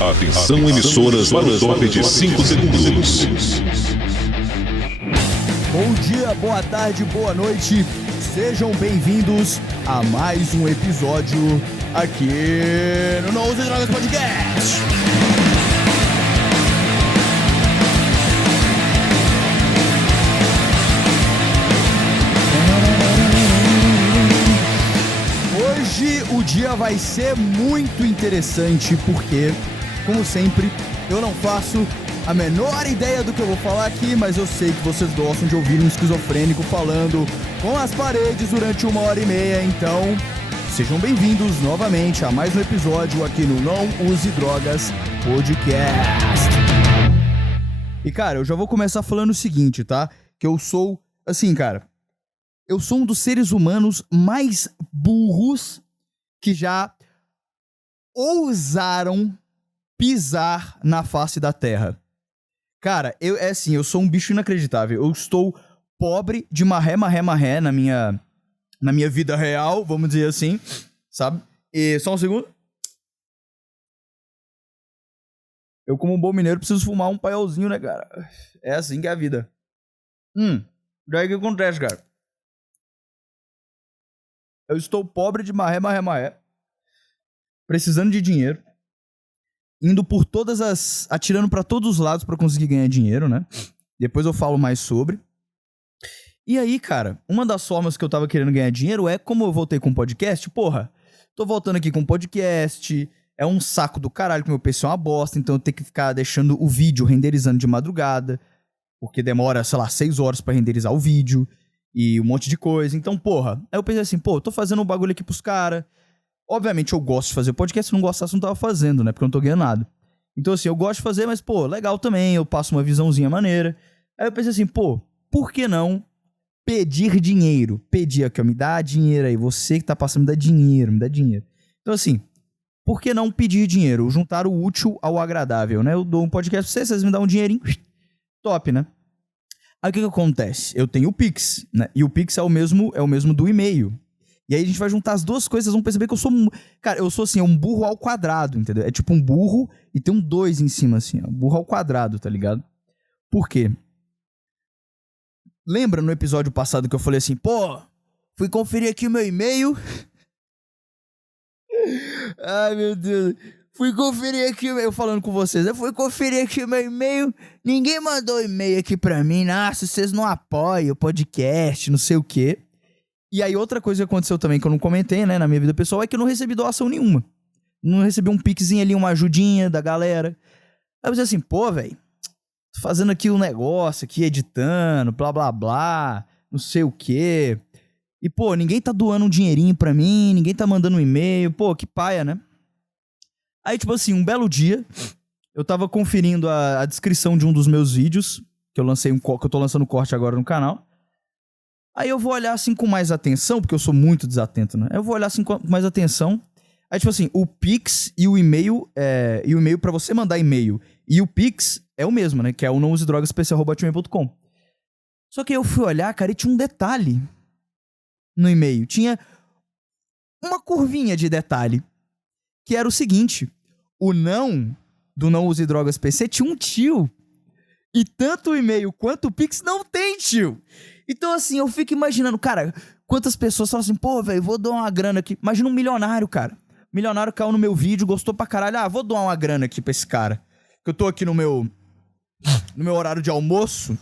Atenção, emissoras para o top de 5 segundos. Bom dia, boa tarde, boa noite. Sejam bem-vindos a mais um episódio aqui no Não Use Drogas Podcast. Hoje o dia vai ser muito interessante porque, como sempre, eu não faço a menor ideia do que eu vou falar aqui, mas eu sei que vocês gostam de ouvir um esquizofrênico falando com as paredes durante 1h30, então sejam bem-vindos novamente a mais um episódio aqui no Não Use Drogas Podcast. E cara, eu já vou começar falando o seguinte, tá? Que eu sou, assim, cara, eu sou um dos seres humanos mais burros que já ousaram pisar na face da terra. Cara, eu sou um bicho inacreditável. Eu estou pobre de marré na minha vida real, vamos dizer assim, sabe? E só um segundo. Eu, como um bom mineiro, preciso fumar um paiolzinho, né, cara? É assim que é a vida. Daí o que acontece, cara? Eu estou pobre de marré, precisando de dinheiro, indo por atirando pra todos os lados pra conseguir ganhar dinheiro, né? Depois eu falo mais sobre. E aí, cara, uma das formas que eu tava querendo ganhar dinheiro é, como eu voltei com o podcast, tô voltando aqui com o podcast, é um saco do caralho, que meu PC é uma bosta, então eu tenho que ficar deixando o vídeo renderizando de madrugada, porque demora, 6 horas pra renderizar o vídeo, e um monte de coisa. Então, aí eu pensei assim, eu tô fazendo um bagulho aqui pros caras. Obviamente eu gosto de fazer podcast, se não gostasse eu não tava fazendo, né? Porque eu não tô ganhando nada. Então assim, eu gosto de fazer, mas legal também, eu passo uma visãozinha maneira. Aí eu pensei assim, por que não pedir dinheiro? Pedir aqui, ó, me dá dinheiro aí, você que tá passando, me dá dinheiro. Então assim, por que não pedir dinheiro? Juntar o útil ao agradável, né? Eu dou um podcast pra vocês me dão um dinheirinho, top, né? Aí o que acontece? Eu tenho o Pix, né? E o Pix é o mesmo do e-mail. E aí a gente vai juntar as duas coisas, vocês vão perceber que eu sou... Cara, eu sou assim, um burro ao quadrado, entendeu? É tipo um burro e tem um 2 em cima, assim, ó. Burro ao quadrado, tá ligado? Por quê? Lembra no episódio passado que eu falei assim, fui conferir aqui o meu e-mail. Ai, meu Deus. Fui conferir aqui, eu falando com vocês, eu fui conferir aqui o meu e-mail, ninguém mandou e-mail aqui pra mim, nossa, vocês não apoiam o podcast, não sei o quê. E aí outra coisa que aconteceu também, que eu não comentei, né, na minha vida pessoal, é que eu não recebi doação nenhuma. Não recebi um pixinho ali, uma ajudinha da galera. Aí eu pensei assim, velho, tô fazendo aqui um negócio aqui, editando, blá, blá, blá, não sei o quê. E, ninguém tá doando um dinheirinho pra mim, ninguém tá mandando um e-mail, que paia, né? Aí, tipo assim, um belo dia, eu tava conferindo a descrição de um dos meus vídeos, que eu tô lançando corte agora no canal. Aí eu vou olhar assim com mais atenção, porque eu sou muito desatento, né? Eu vou olhar assim com mais atenção. Aí, tipo assim, o Pix e o e-mail, pra você mandar e-mail, e o Pix é o mesmo, né? Que é o nousedrogaspc@gmail.com. Só que aí eu fui olhar, cara, e tinha um detalhe no e-mail. Tinha uma curvinha de detalhe. Que era o seguinte, o não do Não Use Drogas PC tinha um tio. E tanto o e-mail quanto o Pix não tem tio. Então assim, eu fico imaginando, cara, quantas pessoas falam assim, velho, vou doar uma grana aqui. Imagina um milionário, cara. Milionário caiu no meu vídeo, gostou pra caralho. Vou doar uma grana aqui pra esse cara. Que eu tô aqui no meu horário de almoço,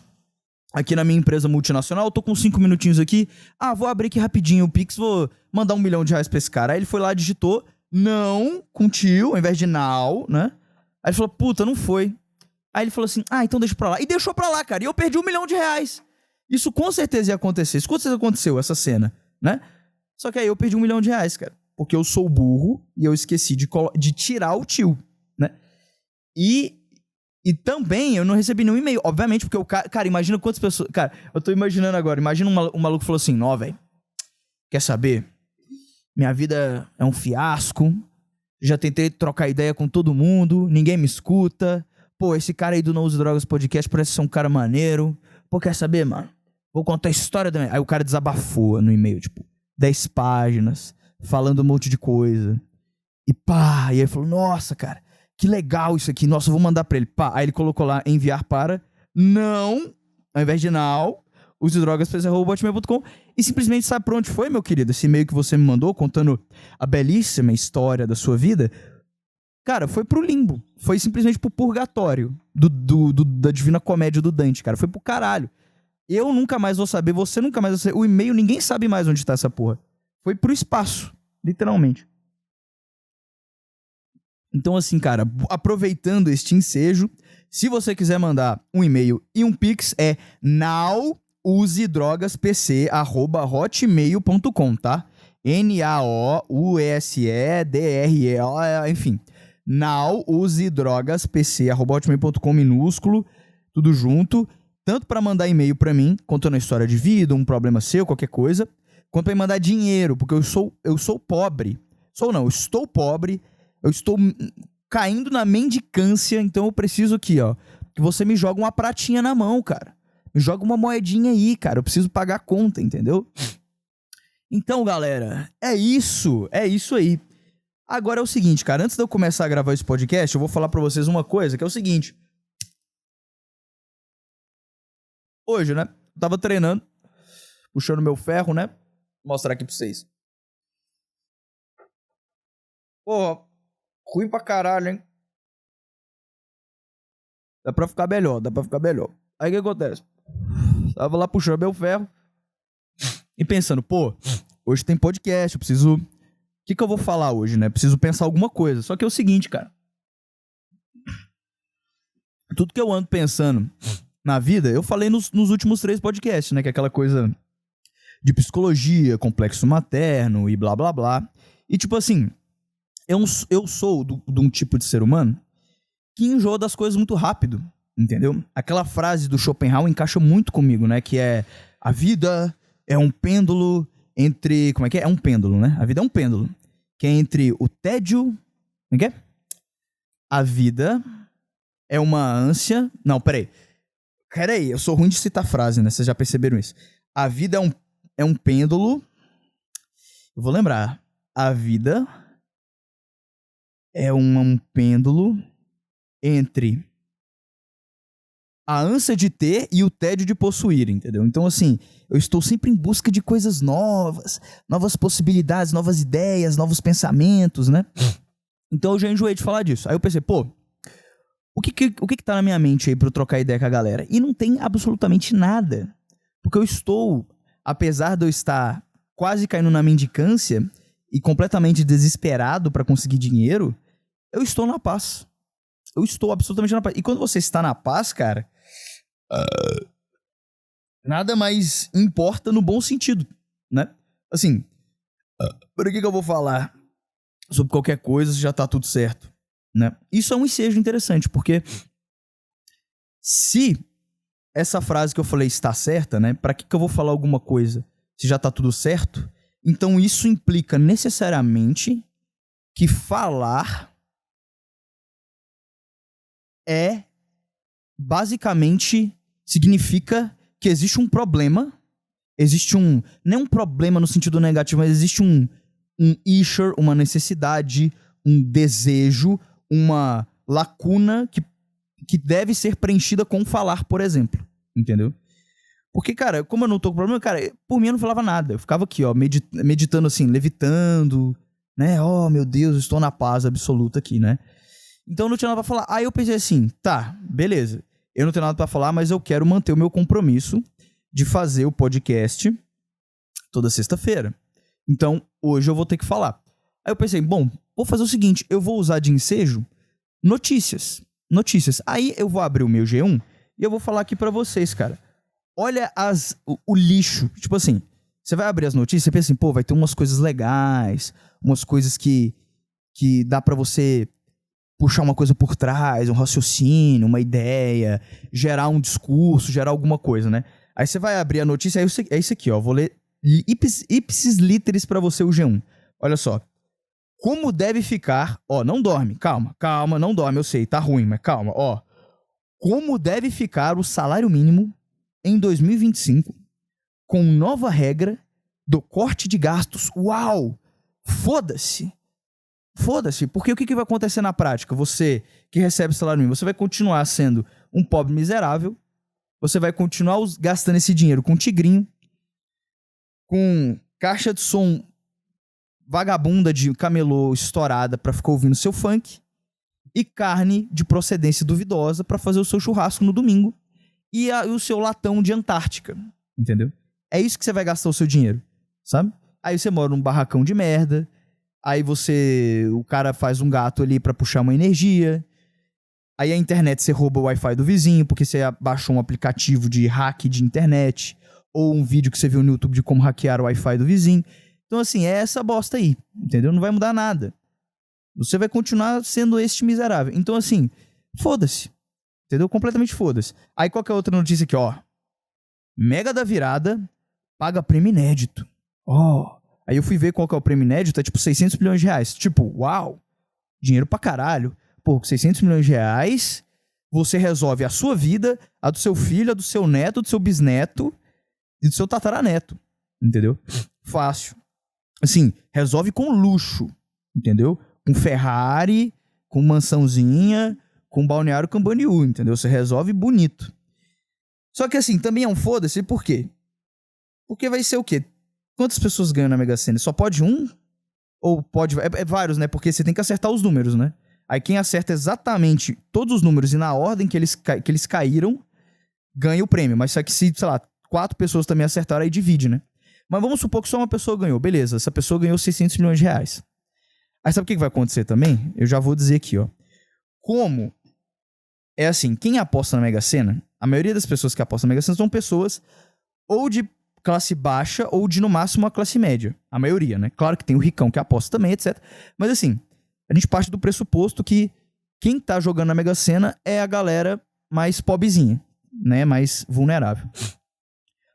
aqui na minha empresa multinacional, eu tô com 5 minutinhos aqui. Vou abrir aqui rapidinho o Pix, vou mandar R$1 milhão pra esse cara. Aí ele foi lá, digitou não com tio, ao invés de now, né? Aí ele falou, puta, não foi. Aí ele falou assim, então deixa pra lá. E deixou pra lá, cara. E eu perdi R$1 milhão. Isso com certeza ia acontecer. Isso com certeza aconteceu, essa cena, né? Só que aí eu perdi R$1 milhão, cara. Porque eu sou burro e eu esqueci de tirar o tio, né? E também eu não recebi nenhum e-mail. Obviamente, porque o cara, imagina quantas pessoas... Cara, eu tô imaginando agora. Imagina um maluco falou assim, velho, quer saber? Minha vida é um fiasco, já tentei trocar ideia com todo mundo, ninguém me escuta. Esse cara aí do Não Use Drogas Podcast parece ser um cara maneiro. Quer saber, mano? Vou contar a história da minha... Aí o cara desabafou no e-mail, 10 páginas, falando um monte de coisa. E aí ele falou, nossa, cara, que legal isso aqui, nossa, eu vou mandar pra ele. Pá, aí ele colocou lá, enviar para, não, ao invés de now, usedrogas@hotmail.com, e simplesmente sabe pra onde foi, meu querido? Esse e-mail que você me mandou, contando a belíssima história da sua vida, cara, foi pro limbo, foi simplesmente pro purgatório da Divina Comédia do Dante, cara, foi pro caralho. Eu nunca mais vou saber, você nunca mais vai saber, o e-mail ninguém sabe mais onde tá essa porra. Foi pro espaço, literalmente. Então, assim, cara, aproveitando este ensejo, se você quiser mandar um e-mail e um pix, é nausedrogaspc@hotmail.com, tá? NAOUSEDRE, enfim. nausedrogaspc@hotmail.com, minúsculo, tudo junto. Tanto pra mandar e-mail pra mim, contando a história de vida, um problema seu, qualquer coisa, quanto pra mandar dinheiro, porque eu sou pobre. Eu estou pobre. Eu estou caindo na mendicância, então eu preciso aqui, ó, que você me joga uma pratinha na mão, cara. Me joga uma moedinha aí, cara. Eu preciso pagar a conta, entendeu? Então, galera, é isso aí. Agora é o seguinte, cara, antes de eu começar a gravar esse podcast, eu vou falar pra vocês uma coisa, que é o seguinte. Hoje, né, eu tava treinando, puxando meu ferro, né? Vou mostrar aqui pra vocês. Porra, ruim pra caralho, hein? Dá pra ficar melhor. Aí o que acontece? Tava lá puxando meu ferro e pensando, pô, hoje tem podcast, eu preciso... O que eu vou falar hoje, né? Preciso pensar alguma coisa. Só que é o seguinte, cara. Tudo que eu ando pensando na vida, eu falei nos últimos 3 podcasts, né? Que é aquela coisa de psicologia, complexo materno e blá, blá, blá. E tipo assim... Eu sou de um tipo de ser humano que enjoa das coisas muito rápido, entendeu? Aquela frase do Schopenhauer encaixa muito comigo, né? Que é, a vida é um pêndulo entre... Como é que é? É um pêndulo, né? A vida é um pêndulo. Que é entre o tédio... Como é que é? A vida é uma ânsia... Não, peraí, eu sou ruim de citar frase, né? Vocês já perceberam isso. A vida é um pêndulo... Eu vou lembrar. A vida... é um pêndulo entre a ânsia de ter e o tédio de possuir, entendeu? Então, assim, eu estou sempre em busca de coisas novas, novas possibilidades, novas ideias, novos pensamentos, né? Então eu já enjoei de falar disso. Aí eu pensei, pô, o que tá na minha mente aí pra eu trocar ideia com a galera? E não tem absolutamente nada. Porque eu estou, apesar de eu estar quase caindo na mendicância e completamente desesperado pra conseguir dinheiro, eu estou na paz. Eu estou absolutamente na paz. E quando você está na paz, cara, nada mais importa no bom sentido, né? Assim, por que eu vou falar sobre qualquer coisa se já tá tudo certo, né? Isso é um ensejo interessante, porque se essa frase que eu falei está certa, né? Pra que eu vou falar alguma coisa se já tá tudo certo? Então isso implica necessariamente que falar basicamente significa que existe um problema, não é um problema no sentido negativo, mas existe um issue, uma necessidade, um desejo, uma lacuna que deve ser preenchida com falar, por exemplo, entendeu? Porque, cara, como eu não tô com problema, cara, por mim eu não falava nada. Eu ficava aqui, ó, meditando assim, levitando, né? Oh, meu Deus, estou na paz absoluta aqui, né? Então eu não tinha nada pra falar. Aí eu pensei assim, tá, beleza. Eu não tenho nada pra falar, mas eu quero manter o meu compromisso de fazer o podcast toda sexta-feira. Então, hoje eu vou ter que falar. Aí eu pensei, bom, vou fazer o seguinte, eu vou usar de ensejo notícias. Aí eu vou abrir o meu G1 e eu vou falar aqui pra vocês, cara. Olha o lixo. Tipo assim, você vai abrir as notícias e pensa assim, pô, vai ter umas coisas legais, umas coisas que dá pra você puxar uma coisa por trás, um raciocínio, uma ideia, gerar um discurso, gerar alguma coisa, né? Aí você vai abrir a notícia, é isso aqui, ó. Vou ler ipsis literis pra você o G1. Olha só. Como deve ficar... Ó, não dorme. Calma, não dorme. Eu sei, tá ruim, mas calma, ó. Como deve ficar o salário mínimo em 2025 com nova regra do corte de gastos. Uau! Foda-se! foda-se, porque o que vai acontecer na prática? Você que recebe salário mínimo, você vai continuar sendo um pobre miserável, você vai continuar gastando esse dinheiro com tigrinho, com caixa de som vagabunda de camelô estourada pra ficar ouvindo seu funk, e carne de procedência duvidosa pra fazer o seu churrasco no domingo, e o seu latão de Antártica, entendeu? É isso que você vai gastar o seu dinheiro, sabe? Aí você mora num barracão de merda, aí o cara faz um gato ali pra puxar uma energia, aí a internet você rouba o Wi-Fi do vizinho, porque você baixou um aplicativo de hack de internet, ou um vídeo que você viu no YouTube de como hackear o Wi-Fi do vizinho. Então assim, é essa bosta aí, entendeu? Não vai mudar nada. Você vai continuar sendo este miserável. Então assim, foda-se, entendeu? Completamente foda-se. Aí qual que é a outra notícia aqui, ó? Mega da Virada paga prêmio inédito. Ó. Aí eu fui ver qual que é o prêmio inédito, é tipo 600 milhões de reais. Tipo, uau, dinheiro pra caralho. Pô, com 600 milhões de reais, você resolve a sua vida, a do seu filho, a do seu neto, do seu bisneto e do seu tataraneto. Entendeu? Fácil. Assim, resolve com luxo. Entendeu? Com Ferrari, com mansãozinha, com balneário Camboriú, entendeu? Você resolve bonito. Só que assim, também é um foda-se, por quê? Porque vai ser o quê? Quantas pessoas ganham na Mega Sena? Só pode um? Ou pode... É vários, né? Porque você tem que acertar os números, né? Aí quem acerta exatamente todos os números e na ordem que eles caíram, ganha o prêmio. Mas só que se, sei lá, 4 pessoas também acertaram, aí divide, né? Mas vamos supor que só uma pessoa ganhou. Beleza, essa pessoa ganhou 600 milhões de reais. Aí sabe o que vai acontecer também? Eu já vou dizer aqui, ó. Como é assim, quem aposta na Mega Sena, a maioria das pessoas que apostam na Mega Sena são pessoas ou de classe baixa ou de, no máximo, uma classe média. A maioria, né? Claro que tem o ricão que aposta também, etc. Mas assim, a gente parte do pressuposto que quem tá jogando na Mega Sena é a galera mais pobrezinha, né? Mais vulnerável.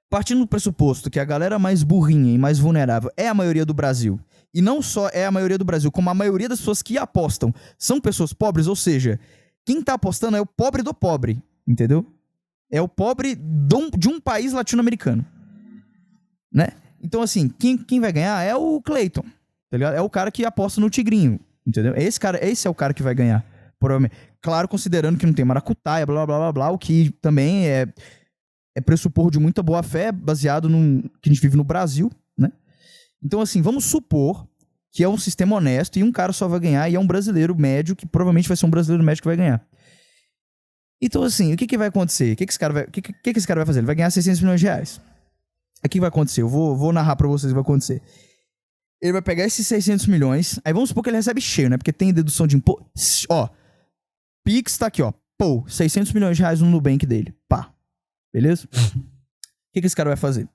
Partindo do pressuposto que a galera mais burrinha e mais vulnerável é a maioria do Brasil, e não só é a maioria do Brasil, como a maioria das pessoas que apostam são pessoas pobres, ou seja, quem tá apostando é o pobre do pobre, entendeu? É o pobre de um país latino-americano, né? Então, assim, quem vai ganhar é o Clayton, tá ligado? É o cara que aposta no tigrinho, entendeu? Esse é o cara que vai ganhar, provavelmente. Claro, considerando que não tem maracutaia, blá, blá, blá, blá, o que também é pressupor de muita boa fé, baseado no que a gente vive no Brasil, né? Então, assim, vamos supor que é um sistema honesto e um cara só vai ganhar e é um brasileiro médio, que provavelmente vai ser um brasileiro médio que vai ganhar. Então, assim, o que vai acontecer? O que esse cara vai fazer? Ele vai ganhar 600 milhões de reais. O que vai acontecer? Eu vou narrar pra vocês o que vai acontecer. Ele vai pegar esses 600 milhões, aí vamos supor que ele recebe cheio, né? Porque tem dedução de imposto. Ó, Pix tá aqui, ó. Pô, 600 milhões de reais no Nubank dele. Pá. Beleza? O que esse cara vai fazer?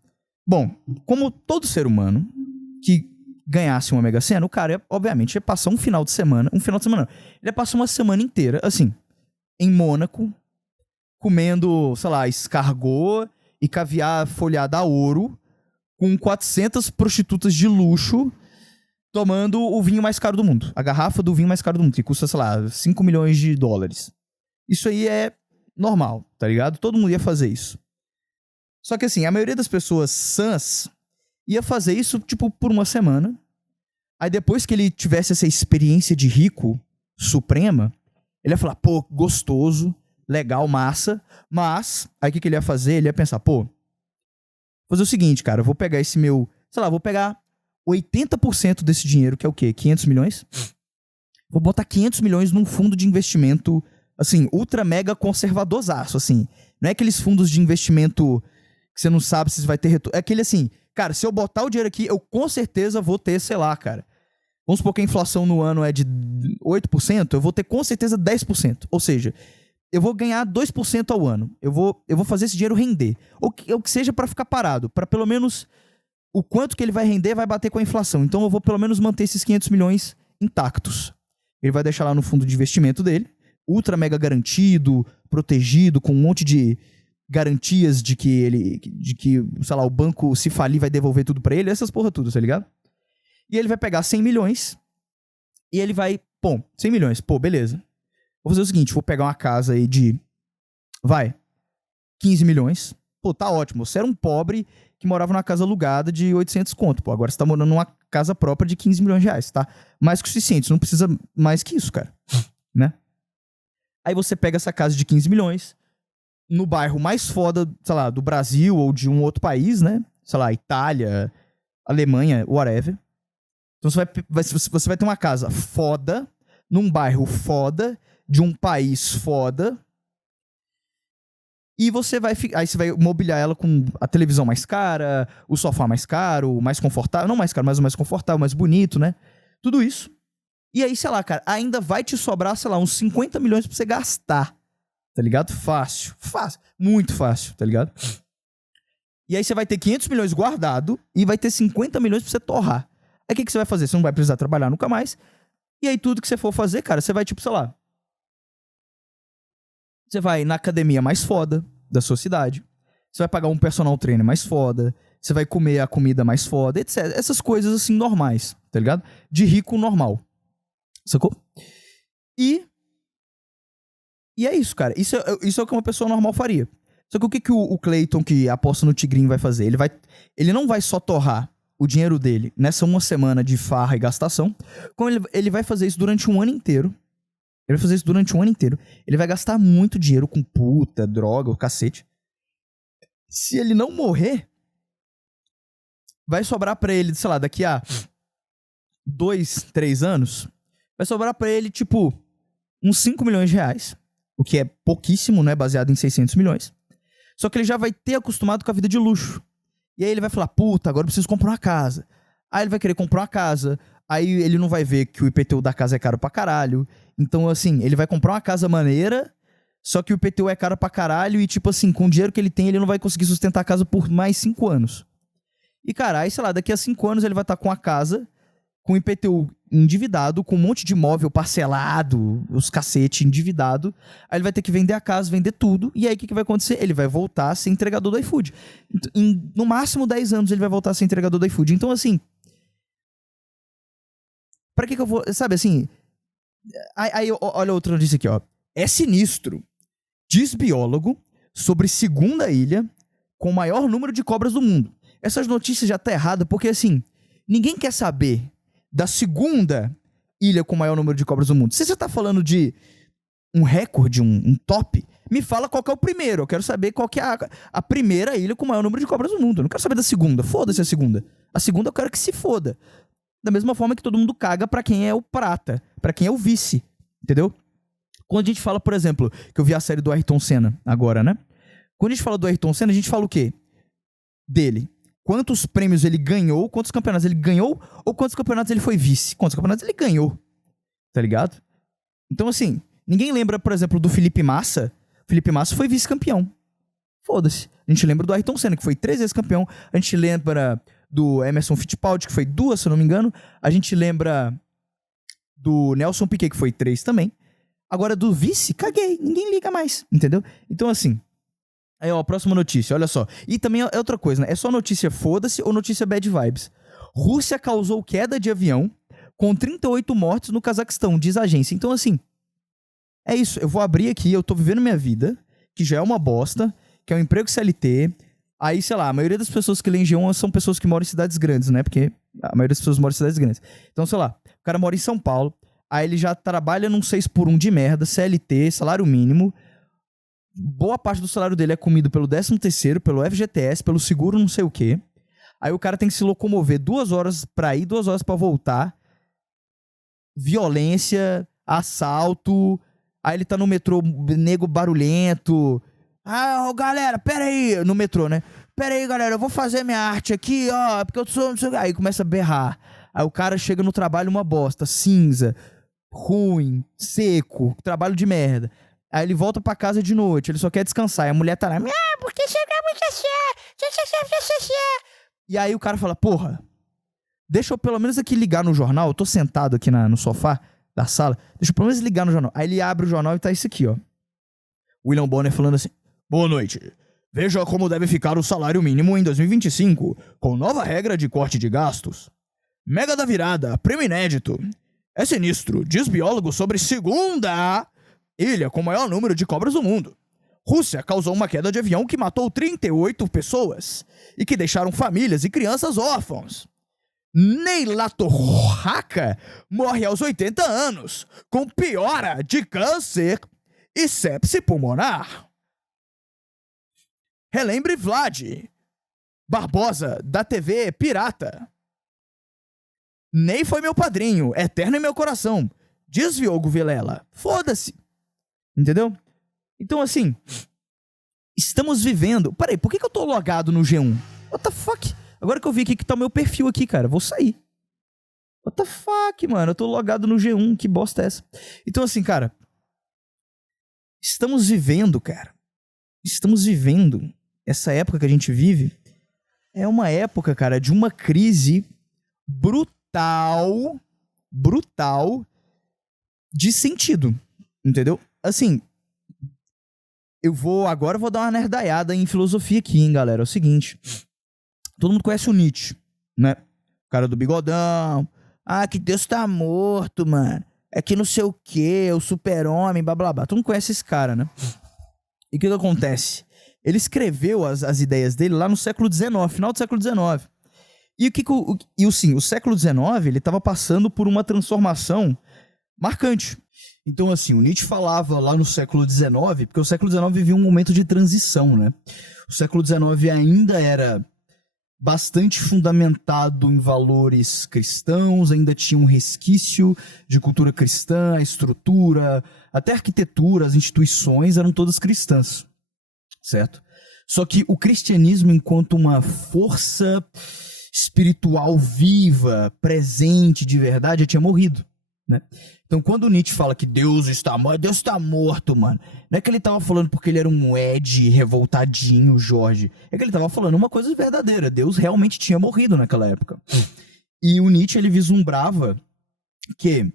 Bom, como todo ser humano que ganhasse uma Mega Sena, o cara, obviamente, ia passar um final de semana não. Ele ia passar uma semana inteira, assim, em Mônaco, comendo, sei lá, escargot e caviar folhado a ouro, com 400 prostitutas de luxo, tomando o vinho mais caro do mundo. A garrafa do vinho mais caro do mundo, que custa, sei lá, 5 milhões de dólares. Isso aí é normal, tá ligado? Todo mundo ia fazer isso. Só que assim, a maioria das pessoas sãs ia fazer isso, tipo, por uma semana. Aí depois que ele tivesse essa experiência de rico suprema, ele ia falar, pô, gostoso, legal, massa. Mas, aí o que ele ia fazer? Ele ia pensar, pô, vou fazer o seguinte, cara, eu vou pegar esse meu, sei lá, vou pegar 80% desse dinheiro, que é o quê? 500 milhões? Vou botar 500 milhões num fundo de investimento, assim, ultra mega conservadorzaço, assim. Não é aqueles fundos de investimento que você não sabe se vai ter retorno. É aquele assim, cara, se eu botar o dinheiro aqui, eu com certeza vou ter, sei lá, cara. Vamos supor que a inflação no ano é de 8%, eu vou ter com certeza 10%. Ou seja, eu vou ganhar 2% ao ano. Eu vou fazer esse dinheiro render. Ou que seja pra ficar parado. Pra pelo menos o quanto que ele vai render vai bater com a inflação. Então eu vou pelo menos manter esses 500 milhões intactos. Ele vai deixar lá no fundo de investimento dele, ultra mega garantido, protegido, com um monte de garantias de que, sei lá, o banco, se falir, vai devolver tudo pra ele, essas porra tudo, tá ligado? E ele vai pegar 100 milhões e ele vai, bom, 100 milhões, pô, beleza. Vou fazer o seguinte, vou pegar uma casa aí de, 15 milhões. Pô, tá ótimo, você era um pobre que morava numa casa alugada de 800 conto, pô, agora você tá morando numa casa própria de 15 milhões de reais, tá? Mais que o suficiente, você não precisa mais que isso, cara. Né? Aí você pega essa casa de 15 milhões, no bairro mais foda, sei lá, do Brasil ou de um outro país, né? Sei lá, Itália, Alemanha, whatever. Então você vai ter uma casa foda, num bairro foda, de um país foda. E aí você vai mobiliar ela com a televisão mais cara, o sofá mais caro, mais confortável. Não mais caro, mas o mais confortável, mais bonito, né? Tudo isso. E aí, sei lá, cara, ainda vai te sobrar, sei lá, uns 50 milhões pra você gastar. Tá ligado? Fácil. Fácil. Muito fácil, tá ligado? E aí você vai ter 500 milhões guardado e vai ter 50 milhões pra você torrar. Aí o que você vai fazer? Você não vai precisar trabalhar nunca mais. E aí tudo que você for fazer, cara, você vai tipo, sei lá... Você vai na academia mais foda da sua cidade. Você vai pagar um personal trainer mais foda. Você vai comer a comida mais foda, etc. Essas coisas assim normais, tá ligado? De rico normal. Sacou? E é isso, cara. Isso é o que uma pessoa normal faria. Só que o que o Clayton, que aposta no Tigrinho, vai fazer? Ele não vai só torrar o dinheiro dele nessa uma semana de farra e gastação, como ele vai fazer isso durante um ano inteiro. Ele vai fazer isso durante um ano inteiro. Ele vai gastar muito dinheiro com puta, droga, o cacete. Se ele não morrer, vai sobrar pra ele, sei lá, daqui a 2, 3 anos, vai sobrar pra ele, tipo, uns 5 milhões de reais. O que é pouquíssimo, né? Baseado em 600 milhões. Só que ele já vai ter acostumado com a vida de luxo. E aí ele vai falar, puta, agora eu preciso comprar uma casa. Aí ele vai querer comprar uma casa. Aí ele não vai ver que o IPTU da casa é caro pra caralho. Então, assim, ele vai comprar uma casa maneira, só que o IPTU é caro pra caralho e, tipo assim, com o dinheiro que ele tem, ele não vai conseguir sustentar a casa por mais 5 anos. E, cara, aí, sei lá, daqui a 5 anos ele vai estar com a casa, com o IPTU endividado, com um monte de imóvel parcelado, os cacete endividado. Aí ele vai ter que vender a casa, vender tudo. E aí, o que vai acontecer? Ele vai voltar a ser entregador do iFood. No máximo 10 anos ele vai voltar a ser entregador do iFood. Então, assim... Pra que eu vou... Sabe, assim... Aí, olha outra notícia aqui, ó. É sinistro. Diz biólogo sobre segunda ilha com o maior número de cobras do mundo. Essas notícias já tá errada porque, assim, ninguém quer saber da segunda ilha com o maior número de cobras do mundo. Se você tá falando de um recorde, um top, me fala qual que é o primeiro. Eu quero saber qual que é a primeira ilha com o maior número de cobras do mundo. Eu não quero saber da segunda. Foda-se a segunda. A segunda eu quero que se foda. Da mesma forma que todo mundo caga pra quem é o prata, pra quem é o vice, entendeu? Quando a gente fala, por exemplo, que eu vi a série do Ayrton Senna agora, né? Quando a gente fala do Ayrton Senna, a gente fala o quê? Dele. Quantos prêmios ele ganhou, quantos campeonatos ele ganhou, ou quantos campeonatos ele foi vice? Quantos campeonatos ele ganhou, tá ligado? Então, assim, ninguém lembra, por exemplo, do Felipe Massa. Felipe Massa foi vice-campeão. Foda-se. A gente lembra do Ayrton Senna, que foi 3 vezes campeão. A gente lembra... do Emerson Fittipaldi, que foi 2, se eu não me engano. A gente lembra do Nelson Piquet, que foi 3 também. Agora, do vice, caguei. Ninguém liga mais, entendeu? Então, assim... Aí, ó, próxima notícia, olha só. E também é outra coisa, né? É só notícia foda-se ou notícia bad vibes. Rússia causou queda de avião com 38 mortes no Cazaquistão, diz a agência. Então, assim... É isso. Eu vou abrir aqui, eu tô vivendo minha vida, que já é uma bosta, que é um emprego CLT... Aí, sei lá, a maioria das pessoas que leem G1 são pessoas que moram em cidades grandes, né? Porque a maioria das pessoas mora em cidades grandes. Então, sei lá, o cara mora em São Paulo, aí ele já trabalha num 6x1 de merda, CLT, salário mínimo. Boa parte do salário dele é comido pelo 13º, pelo FGTS, pelo seguro não sei o quê. Aí o cara tem que se locomover 2 horas pra ir, 2 horas pra voltar. Violência, assalto. Aí ele tá no metrô, nego barulhento... Ah, galera, pera aí, no metrô, né? Pera aí, galera, eu vou fazer minha arte aqui, ó, porque eu sou... Não sei... Aí começa a berrar. Aí o cara chega no trabalho uma bosta, cinza, ruim, seco, trabalho de merda. Aí ele volta pra casa de noite, ele só quer descansar. E a mulher tá lá, porque chegamos assim. E aí o cara fala, porra, deixa eu pelo menos aqui ligar no jornal, eu tô sentado aqui no sofá da sala, deixa eu pelo menos ligar no jornal. Aí ele abre o jornal e tá isso aqui, ó. William Bonner falando assim, boa noite. Veja como deve ficar o salário mínimo em 2025, com nova regra de corte de gastos. Mega da virada, prêmio inédito. É sinistro, diz biólogo sobre segunda ilha com maior número de cobras do mundo. Rússia causou uma queda de avião que matou 38 pessoas e que deixaram famílias e crianças órfãos. Neila Torraca morre aos 80 anos, com piora de câncer e sepse pulmonar. Relembre Vlad Barbosa, da TV Pirata. Ney foi meu padrinho, eterno em meu coração. Diz Viogo Vilela. Foda-se. Entendeu? Então, assim, estamos vivendo... Peraí, por que eu tô logado no G1? What the fuck? Agora que eu vi aqui que tá o meu perfil aqui, cara, vou sair. What the fuck, mano? Eu tô logado no G1, que bosta é essa? Então, assim, cara, estamos vivendo, cara. Estamos vivendo. Essa época que a gente vive é uma época, cara, de uma crise brutal de sentido, entendeu? Assim, agora eu vou dar uma nerdaiada em filosofia aqui, hein, galera. É o seguinte, todo mundo conhece o Nietzsche, né? O cara do bigodão. Ah, que Deus tá morto, mano. É que não sei o quê, o super-homem, blá, blá, blá. Todo mundo conhece esse cara, né? E o que acontece? Ele escreveu as ideias dele lá no século XIX, final do século XIX. E o século XIX, ele estava passando por uma transformação marcante. Então, assim, o Nietzsche falava lá no século XIX, porque o século XIX vivia um momento de transição, né? O século XIX ainda era bastante fundamentado em valores cristãos, ainda tinha um resquício de cultura cristã, a estrutura, até a arquitetura, as instituições eram todas cristãs. Certo? Só que o cristianismo, enquanto uma força espiritual viva, presente de verdade, já tinha morrido, né? Então, quando Nietzsche fala que Deus está morto, mano, não é que ele tava falando porque ele era um Ed revoltadinho, Jorge. É que ele tava falando uma coisa verdadeira. Deus realmente tinha morrido naquela época. E o Nietzsche, ele vislumbrava que,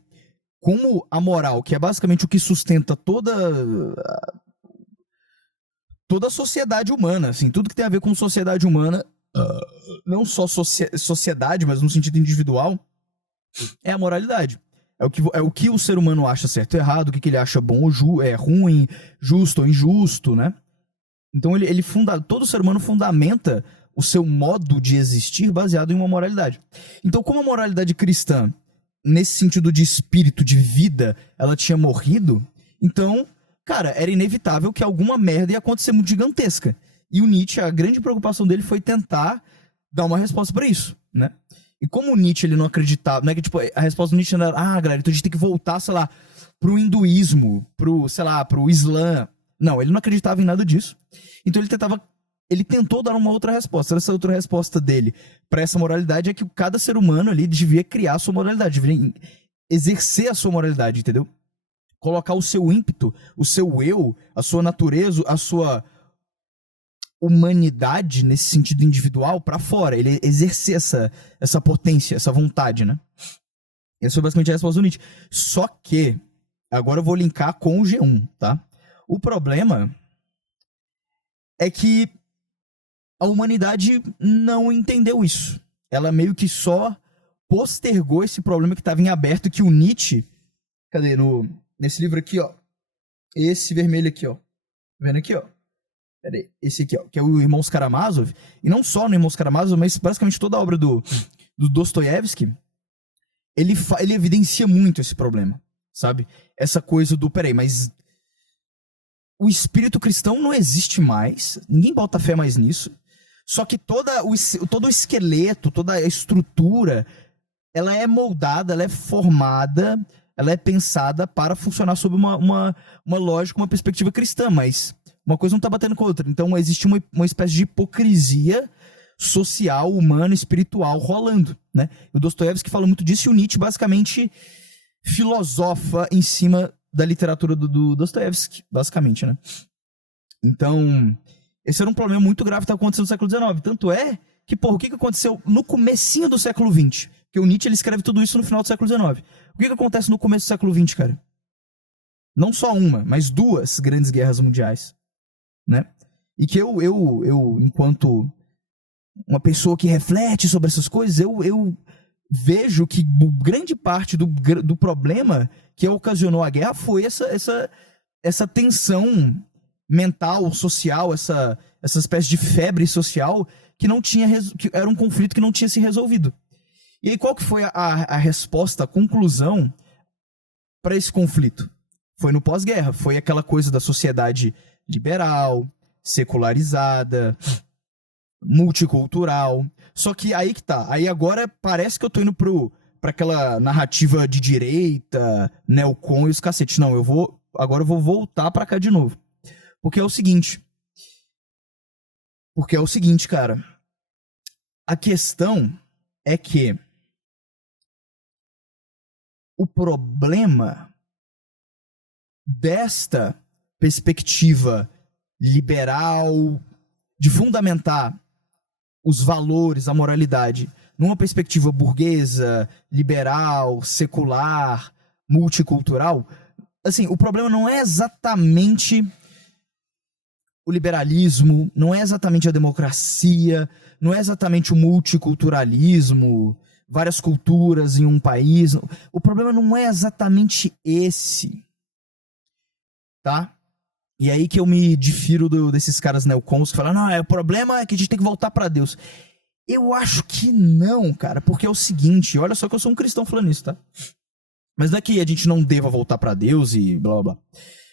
como a moral, que é basicamente o que sustenta toda a sociedade humana, assim, tudo que tem a ver com sociedade humana, não só sociedade, mas no sentido individual, é a moralidade. É o que o ser humano acha certo ou errado, o que ele acha bom ou ruim, justo ou injusto, né? Então todo ser humano fundamenta o seu modo de existir baseado em uma moralidade. Então, como a moralidade cristã, nesse sentido de espírito, de vida, ela tinha morrido, então, cara, era inevitável que alguma merda ia acontecer muito gigantesca. E o Nietzsche, a grande preocupação dele foi tentar dar uma resposta pra isso, né? E como o Nietzsche, ele não acreditava, não é que, tipo, a resposta do Nietzsche era, galera, então a gente tem que voltar, sei lá, pro hinduísmo, pro Islã. Não, ele não acreditava em nada disso. Então ele tentou dar uma outra resposta. Essa outra resposta dele pra essa moralidade é que cada ser humano ali devia criar a sua moralidade, devia exercer a sua moralidade, entendeu? Colocar o seu ímpeto, o seu eu, a sua natureza, a sua humanidade nesse sentido individual pra fora. Ele exercer essa potência, essa vontade, né? Essa foi basicamente a resposta do Nietzsche. Só que, agora eu vou linkar com o G1, tá? O problema é que a humanidade não entendeu isso. Ela meio que só postergou esse problema que estava em aberto, que o Nietzsche... Cadê? Nesse livro aqui, ó. Esse vermelho aqui, ó. Tá vendo aqui, ó? Peraí. Esse aqui, ó. Que é o Irmãos Karamazov. E não só no Irmãos Karamazov, mas basicamente toda a obra do Dostoiévski. Ele evidencia muito esse problema, sabe? Essa coisa do... Peraí, mas... O espírito cristão não existe mais. Ninguém bota fé mais nisso. Só que todo o esqueleto, toda a estrutura, ela é moldada, ela é formada, ela é pensada para funcionar sob uma lógica, uma perspectiva cristã, mas uma coisa não está batendo com a outra. Então existe uma espécie de hipocrisia social, humana, espiritual rolando, né? O Dostoiévski fala muito disso e o Nietzsche basicamente filosofa em cima da literatura do Dostoiévski, basicamente, né? Então, esse era um problema muito grave que estava acontecendo no século XIX. Tanto é que, o que aconteceu no comecinho do século XX? Porque o Nietzsche, ele escreve tudo isso no final do século XIX. O que acontece no começo do século XX, cara? Não só uma, mas duas grandes guerras mundiais, né? E que eu enquanto uma pessoa que reflete sobre essas coisas, eu vejo que grande parte do problema que ocasionou a guerra foi essa tensão mental, social, essa espécie de febre social que não tinha que era um conflito que não tinha se resolvido. E aí qual que foi a resposta, a conclusão para esse conflito? Foi no pós-guerra, foi aquela coisa da sociedade liberal, secularizada, multicultural. Só que aí que tá, aí agora parece que eu tô indo pra aquela narrativa de direita, neocon e os cacete. Não, agora eu vou voltar pra cá de novo. Porque é o seguinte, cara, a questão é que o problema desta perspectiva liberal, de fundamentar os valores, a moralidade, numa perspectiva burguesa, liberal, secular, multicultural, assim, o problema não é exatamente o liberalismo, não é exatamente a democracia, não é exatamente o multiculturalismo, várias culturas em um país. O problema não é exatamente esse, tá? E aí que eu me difiro desses caras neocons que falam, não, o problema é que a gente tem que voltar pra Deus. Eu acho que não, cara, porque é o seguinte, olha só que eu sou um cristão falando isso, tá? Mas não é que a gente não deva voltar pra Deus e blá blá blá.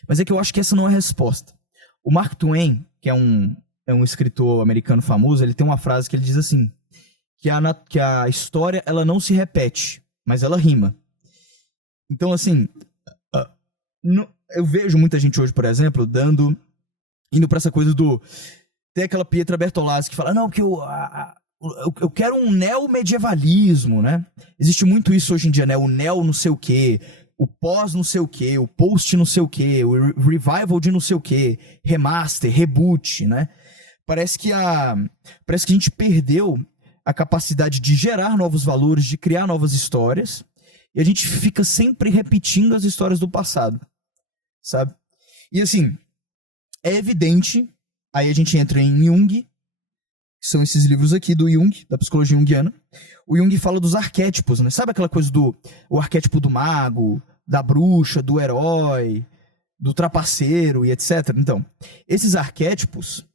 Mas é que eu acho que essa não é a resposta. O Mark Twain, que é um escritor americano famoso, ele tem uma frase que ele diz assim, que a história, ela não se repete, mas ela rima. Então, assim, eu vejo muita gente hoje, por exemplo, indo pra essa coisa tem aquela Pietra Bertolazzi que fala, não, que eu quero um neo-medievalismo, né? Existe muito isso hoje em dia, né? O neo não sei o quê, o pós não sei o quê, o post não sei o quê, o revival de não sei o quê, remaster, reboot, né? Parece que a gente perdeu a capacidade de gerar novos valores, de criar novas histórias, e a gente fica sempre repetindo as histórias do passado, sabe? E assim, é evidente, aí a gente entra em Jung, que são esses livros aqui do Jung, da psicologia junguiana. O Jung fala dos arquétipos, né? Sabe aquela coisa o arquétipo do mago, da bruxa, do herói, do trapaceiro e etc. Então, esses arquétipos,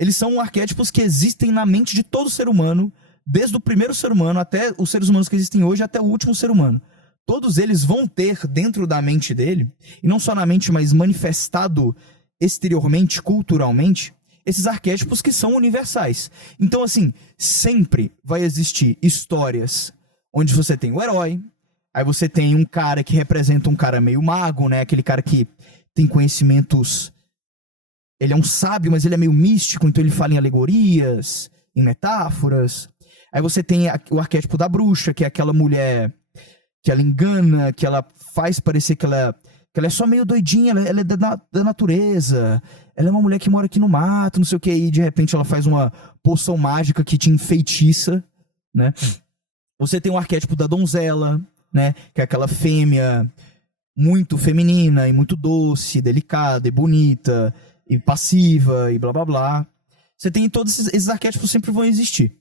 eles são arquétipos que existem na mente de todo ser humano, desde o primeiro ser humano até os seres humanos que existem hoje, até o último ser humano. Todos eles vão ter dentro da mente dele, e não só na mente, mas manifestado exteriormente, culturalmente, esses arquétipos que são universais. Então, assim, sempre vai existir histórias onde você tem o herói, aí você tem um cara que representa um cara meio mago, né? Aquele cara que tem conhecimentos... Ele é um sábio, mas ele é meio místico, então ele fala em alegorias, em metáforas. Aí você tem o arquétipo da bruxa, que é aquela mulher que ela engana, que ela faz parecer que ela é só meio doidinha, ela é da natureza, ela é uma mulher que mora aqui no mato, não sei o que, e de repente ela faz uma poção mágica que te enfeitiça, né? Você tem o arquétipo da donzela, né? Que é aquela fêmea muito feminina e muito doce, delicada e bonita, e passiva, e blá blá blá. Você tem todos esses arquétipos sempre vão existir.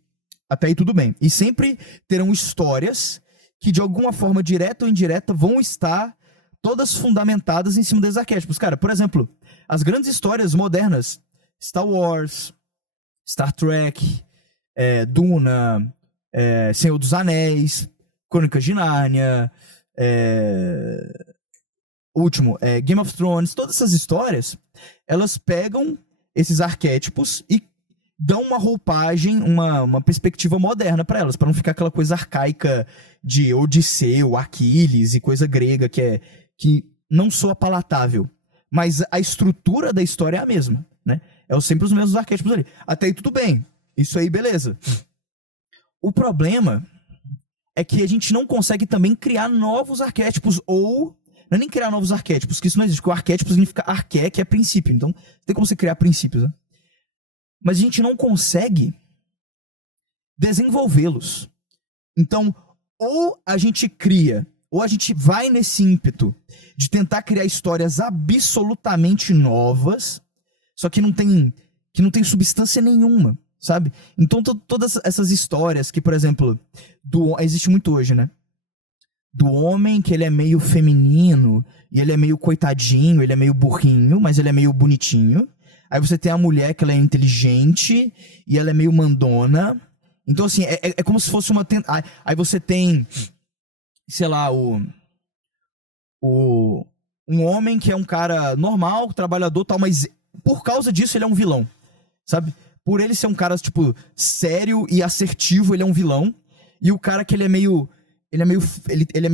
Até aí tudo bem. E sempre terão histórias que de alguma forma direta ou indireta vão estar todas fundamentadas em cima desses arquétipos. Cara, por exemplo, as grandes histórias modernas, Star Wars, Star Trek, Duna, Senhor dos Anéis, Crônicas de Nárnia, Game of Thrones, todas essas histórias, elas pegam esses arquétipos e dão uma roupagem, uma perspectiva moderna para elas, para não ficar aquela coisa arcaica de Odisseu, Aquiles e coisa grega que não soa palatável. Mas a estrutura da história é a mesma, né? Sempre os mesmos arquétipos ali. Até aí tudo bem. Isso aí, beleza. O problema é que a gente não consegue também criar novos arquétipos, ou... Não é nem criar novos arquétipos, que isso não existe, porque o arquétipo significa arqué, que é princípio. Então, não tem como você criar princípios, né? Mas a gente não consegue desenvolvê-los. Então, ou a gente cria, ou a gente vai nesse ímpeto de tentar criar histórias absolutamente novas, só que não tem substância nenhuma, sabe? Então, todas essas histórias que, por exemplo, existe muito hoje, né? Do homem que ele é meio feminino, e ele é meio coitadinho, ele é meio burrinho, mas ele é meio bonitinho. Aí você tem a mulher que ela é inteligente, e ela é meio mandona, Então, assim, é como se fosse uma... Aí você tem, sei lá, um homem que é um cara normal, trabalhador e tal, mas por causa disso ele é um vilão, sabe? Por ele ser um cara, tipo, sério e assertivo, ele é um vilão. E o cara que ele é meio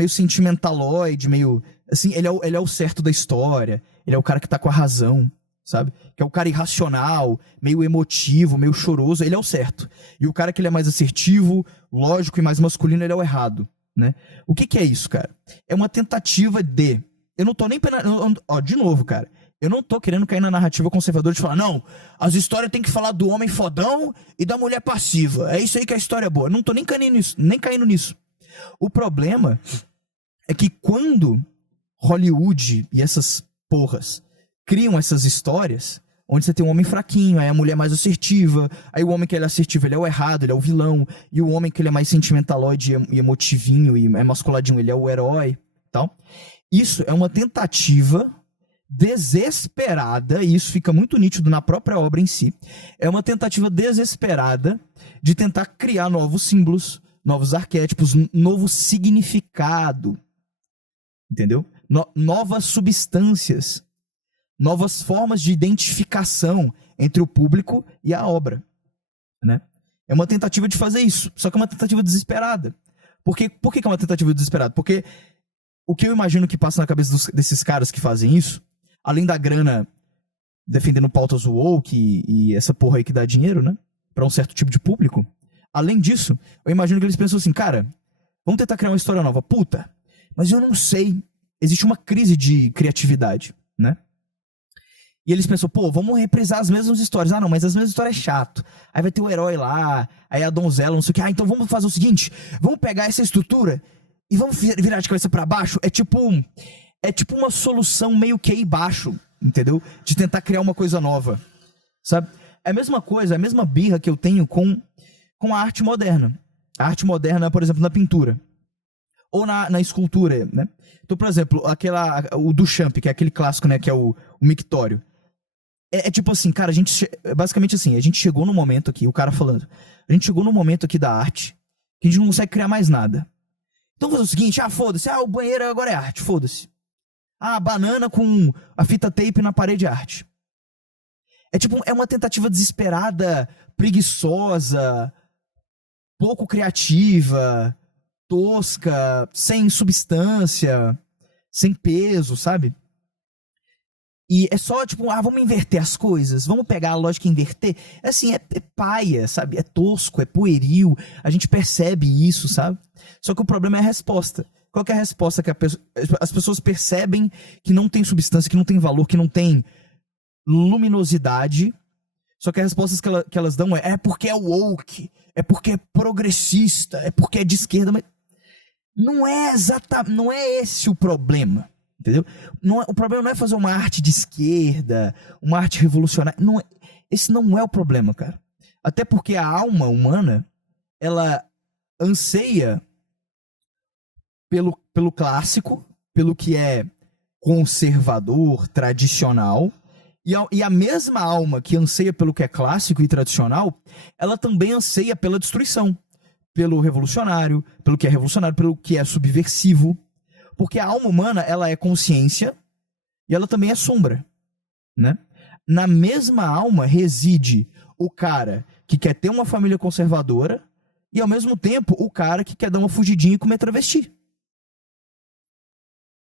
sentimentaloide, meio... Assim, ele é o certo da história. Ele é o cara que tá com a razão, sabe? Que é o cara irracional, meio emotivo, meio choroso. Ele é o certo. E o cara que ele é mais assertivo, lógico e mais masculino, ele é o errado, né? O que é isso, cara? É uma tentativa de... Eu não tô nem... Ó, de novo, cara. Eu não tô querendo cair na narrativa conservadora de falar, não, as histórias tem que falar do homem fodão e da mulher passiva. É isso aí que a história é boa. Eu não tô nem caindo nisso. O problema é que quando Hollywood e essas porras criam essas histórias, onde você tem um homem fraquinho, aí a mulher mais assertiva, aí o homem que ele é assertivo, ele é o errado, ele é o vilão, e o homem que ele é mais sentimentaloide e emotivinho e é masculadinho, ele é o herói, tal. Isso é uma tentativa desesperada, e isso fica muito nítido na própria obra em si, é uma tentativa desesperada de tentar criar novos símbolos, novos arquétipos, novo significado, entendeu? Novas substâncias, novas formas de identificação entre o público e a obra, né? É uma tentativa de fazer isso, só que é uma tentativa desesperada. Por que é uma tentativa desesperada? Porque o que eu imagino que passa na cabeça desses caras que fazem isso, além da grana defendendo pautas woke e essa porra aí que dá dinheiro, né? Pra um certo tipo de público. Além disso, eu imagino que eles pensam assim, cara, vamos tentar criar uma história nova. Puta, mas eu não sei. Existe uma crise de criatividade, né? E eles pensam, pô, vamos reprisar as mesmas histórias. Ah, não, mas as mesmas histórias é chato. Aí vai ter o herói lá, aí a donzela, não sei o que. Ah, então vamos fazer o seguinte, vamos pegar essa estrutura e vamos virar de cabeça pra baixo. É tipo uma solução meio que aí baixo, entendeu? De tentar criar uma coisa nova, sabe? É a mesma coisa, é a mesma birra que eu tenho com a arte moderna. A arte moderna, por exemplo, na pintura. Ou na escultura, né? Então, por exemplo, o Duchamp, que é aquele clássico, né? Que é o mictório. É tipo assim, cara, basicamente assim, a gente chegou no momento aqui, o cara falando, a gente chegou no momento aqui da arte que a gente não consegue criar mais nada. Então vamos fazer o seguinte, foda-se, o banheiro agora é arte, foda-se. A banana com a fita tape na parede é arte. É uma tentativa desesperada, preguiçosa, pouco criativa, tosca, sem substância, sem peso, sabe? E é só, vamos inverter as coisas, vamos pegar a lógica e inverter. Assim, é paia, sabe? É tosco, é pueril, a gente percebe isso, sabe? Só que o problema é a resposta. Qual que é a resposta que as pessoas percebem que não tem substância, que não tem valor, que não tem luminosidade? Só que as respostas que elas dão é porque é woke, é porque é progressista, é porque é de esquerda, mas não é esse o problema, entendeu? O problema não é fazer uma arte de esquerda, uma arte revolucionária, esse não é o problema, cara. Até porque a alma humana, ela anseia pelo clássico, pelo que é conservador, tradicional, e a mesma alma que anseia pelo que é clássico e tradicional, ela também anseia pela destruição, pelo revolucionário, pelo que é subversivo, porque a alma humana, ela é consciência e ela também é sombra, né? Na mesma alma reside o cara que quer ter uma família conservadora e, ao mesmo tempo, o cara que quer dar uma fugidinha e comer travesti.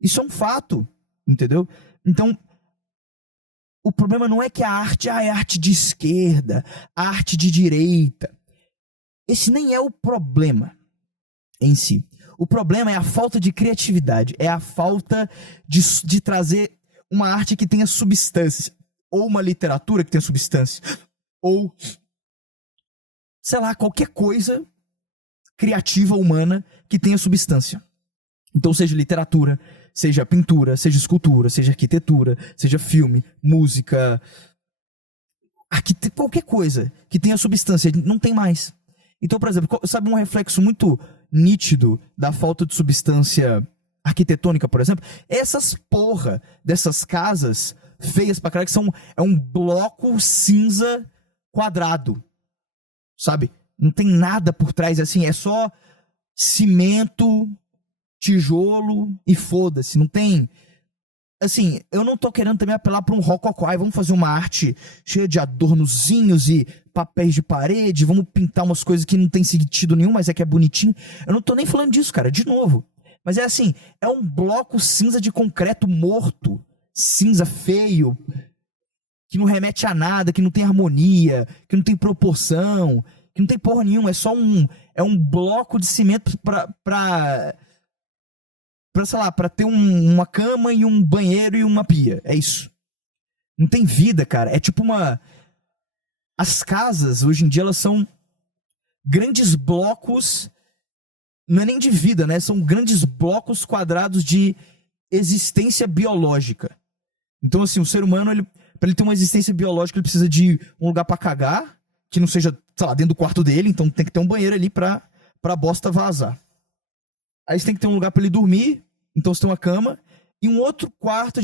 Isso é um fato, entendeu? Então, o problema não é que a arte é arte de esquerda, arte de direita. Esse nem é o problema em si. O problema é a falta de criatividade, é a falta de trazer uma arte que tenha substância, ou uma literatura que tenha substância, ou, sei lá, qualquer coisa criativa humana que tenha substância. Então, seja literatura, seja pintura, seja escultura, seja arquitetura, seja filme, música, qualquer coisa que tenha substância, não tem mais. Então, por exemplo, sabe um reflexo muito nítido da falta de substância arquitetônica, por exemplo? Essas porra dessas casas feias pra caralho, que é um bloco cinza quadrado, sabe? Não tem nada por trás, assim, é só cimento, tijolo e foda-se. Não tem... Assim, eu não tô querendo também apelar pra um rococó. Ai, vamos fazer uma arte cheia de adornozinhos e papéis de parede, vamos pintar umas coisas que não tem sentido nenhum, mas é que é bonitinho. Eu não tô nem falando disso, cara, de novo. Mas é assim, é um bloco cinza de concreto morto, cinza feio, que não remete a nada, que não tem harmonia, que não tem proporção, que não tem porra nenhuma, é um bloco de cimento pra sei lá, pra ter uma cama e um banheiro e uma pia. É isso. Não tem vida, cara. É tipo uma... As casas, hoje em dia, elas são grandes blocos, não é nem de vida, né? São grandes blocos quadrados de existência biológica. Então, assim, o ser humano, pra ele ter uma existência biológica, ele precisa de um lugar pra cagar, que não seja, sei lá, dentro do quarto dele, então tem que ter um banheiro ali pra bosta vazar. Aí você tem que ter um lugar pra ele dormir, então você tem uma cama, e um outro quarto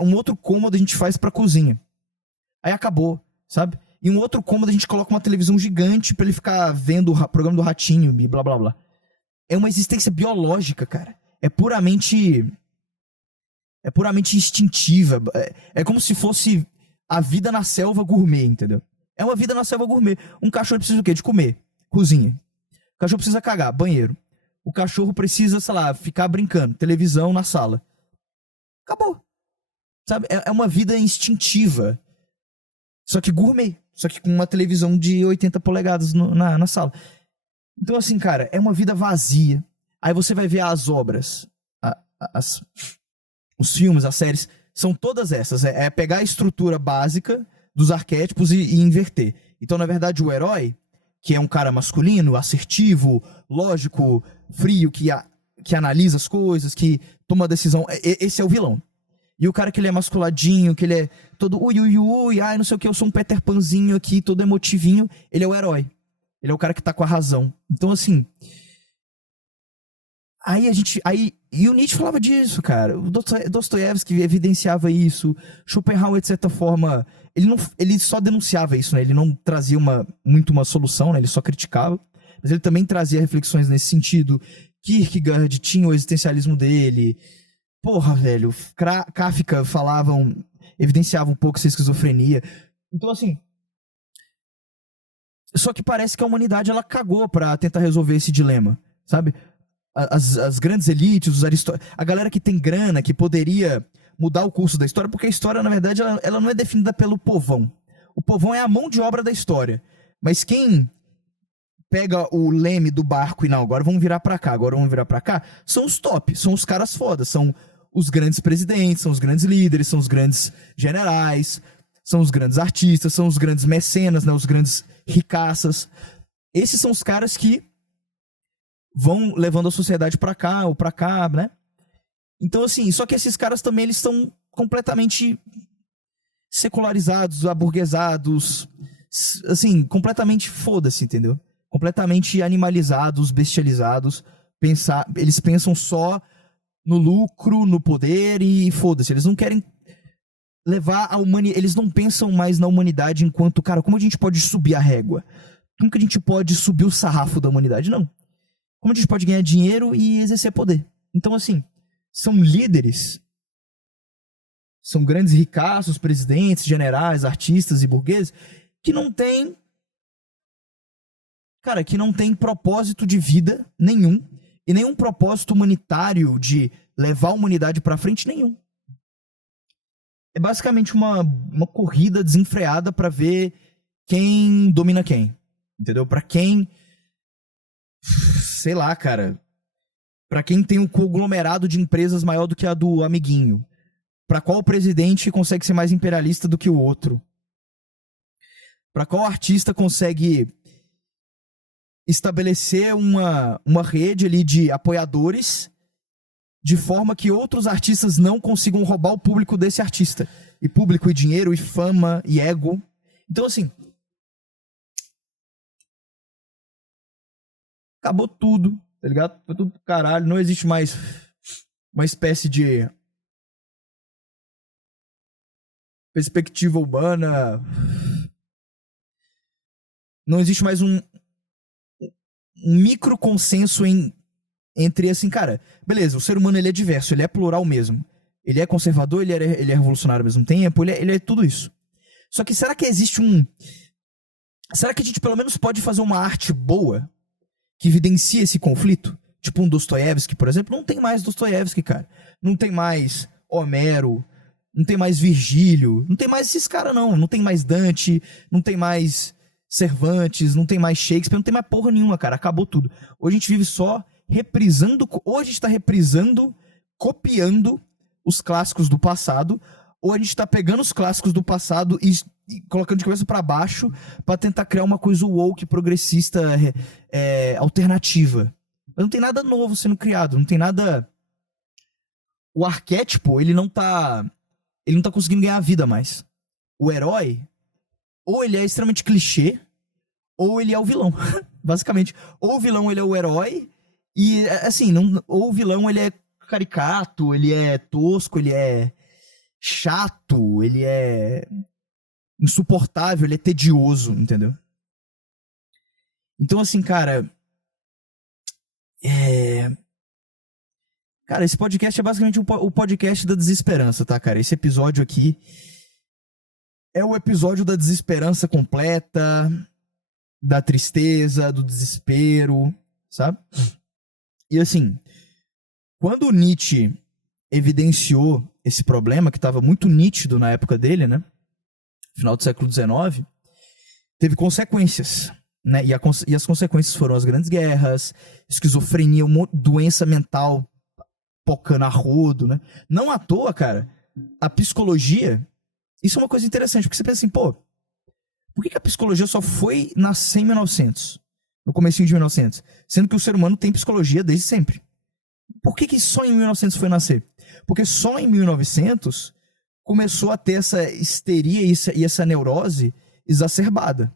um outro cômodo a gente faz pra cozinha. Aí acabou, sabe? E um outro cômodo a gente coloca uma televisão gigante pra ele ficar vendo o programa do Ratinho e blá blá blá. É uma existência biológica, cara. É puramente instintiva. É como se fosse a vida na selva gourmet, entendeu? É uma vida na selva gourmet. Um cachorro precisa o quê? De comer. Cozinha. O cachorro precisa cagar. Banheiro. O cachorro precisa, sei lá, ficar brincando. Televisão na sala. Acabou. Sabe? É uma vida instintiva. Só que gourmet. Só que com uma televisão de 80 polegadas na sala. Então, assim, cara, é uma vida vazia. Aí você vai ver as obras. Os filmes, as séries. São todas essas. É pegar a estrutura básica dos arquétipos e inverter. Então, na verdade, o herói, que é um cara masculino, assertivo, lógico, frio, que analisa as coisas, que toma decisão. Esse é o vilão. E o cara que ele é masculadinho, que ele é todo ui, ai, não sei o que, eu sou um Peter Panzinho aqui, todo emotivinho, ele é o herói. Ele é o cara que tá com a razão. Então, assim... E o Nietzsche falava disso, cara. O Dostoiévski evidenciava isso. Schopenhauer, de certa forma... Ele só denunciava isso, né? Ele não trazia muito uma solução, né? Ele só criticava. Mas ele também trazia reflexões nesse sentido. Kierkegaard tinha o existencialismo dele. Porra, velho. Kafka evidenciava um pouco essa esquizofrenia. Então, assim... Só que parece que a humanidade, ela cagou pra tentar resolver esse dilema, sabe? As grandes elites, a galera que tem grana, que poderia mudar o curso da história, porque a história, na verdade, ela não é definida pelo povão. O povão é a mão de obra da história. Mas quem pega o leme do barco e não, agora vamos virar pra cá, são os top, são os caras fodas, são os grandes presidentes, são os grandes líderes, são os grandes generais, são os grandes artistas, são os grandes mecenas, né, os grandes ricaças. Esses são os caras que vão levando a sociedade pra cá ou pra cá, né? Então, assim, só que esses caras também, eles estão completamente secularizados, aburguesados, assim, completamente foda-se, entendeu? Completamente animalizados, bestializados. Eles pensam só no lucro, no poder e foda-se. Eles não querem levar a humanidade... Eles não pensam mais na humanidade enquanto, cara, como a gente pode subir a régua? Como que a gente pode subir o sarrafo da humanidade? Não. Como a gente pode ganhar dinheiro e exercer poder? Então, assim, são líderes, são grandes ricaços, presidentes, generais, artistas e burgueses, que não têm, cara, que não têm propósito de vida nenhum, e nenhum propósito humanitário de levar a humanidade pra frente nenhum. É basicamente uma corrida desenfreada pra ver quem domina quem, entendeu? Pra quem... Sei lá, cara. Pra quem tem um conglomerado de empresas maior do que a do amiguinho. Pra qual presidente consegue ser mais imperialista do que o outro. Pra qual artista consegue estabelecer uma rede ali de apoiadores de forma que outros artistas não consigam roubar o público desse artista. E público, e dinheiro, e fama, e ego. Então, assim... Acabou tudo, tá ligado? Foi tudo pro caralho. Não existe mais uma espécie de perspectiva urbana. Não existe mais um micro consenso entre, assim, cara, beleza, o ser humano ele é diverso, ele é plural mesmo. Ele é conservador, ele é revolucionário ao mesmo tempo, ele é tudo isso. Só que será que existe Será que a gente pelo menos pode fazer uma arte boa que evidencia esse conflito? Tipo um Dostoiévski, por exemplo. Não tem mais Dostoiévski, cara. Não tem mais Homero, não tem mais Virgílio, não tem mais esses caras, não. Não tem mais Dante, não tem mais Cervantes, não tem mais Shakespeare, não tem mais porra nenhuma, cara. Acabou tudo. Hoje a gente vive só reprisando, ou a gente tá reprisando, copiando os clássicos do passado, ou a gente tá pegando os clássicos do passado e colocando de cabeça pra baixo pra tentar criar uma coisa woke, progressista, alternativa. Mas não tem nada novo sendo criado, não tem nada... O arquétipo, ele não tá conseguindo ganhar vida mais. O herói, ou ele é extremamente clichê, ou ele é o vilão, basicamente. Ou o vilão, ele é o herói, e, assim, ou o vilão, ele é caricato, ele é tosco, ele é chato, ele é insuportável, ele é tedioso, entendeu? Então, assim, cara... Cara, esse podcast é basicamente o podcast da desesperança, tá, cara? Esse episódio aqui é o episódio da desesperança completa, da tristeza, do desespero, sabe? E assim, quando Nietzsche evidenciou esse problema, que estava muito nítido na época dele, né? Final do século XIX, teve consequências, né? E as consequências foram as grandes guerras, esquizofrenia, doença mental pocando a rodo, né? Não à toa, cara, a psicologia... Isso é uma coisa interessante, porque você pensa assim, pô, por que a psicologia só foi nascer em 1900? No comecinho de 1900? Sendo que o ser humano tem psicologia desde sempre. Por que só em 1900 foi nascer? Porque só em 1900 começou a ter essa histeria e essa neurose exacerbada.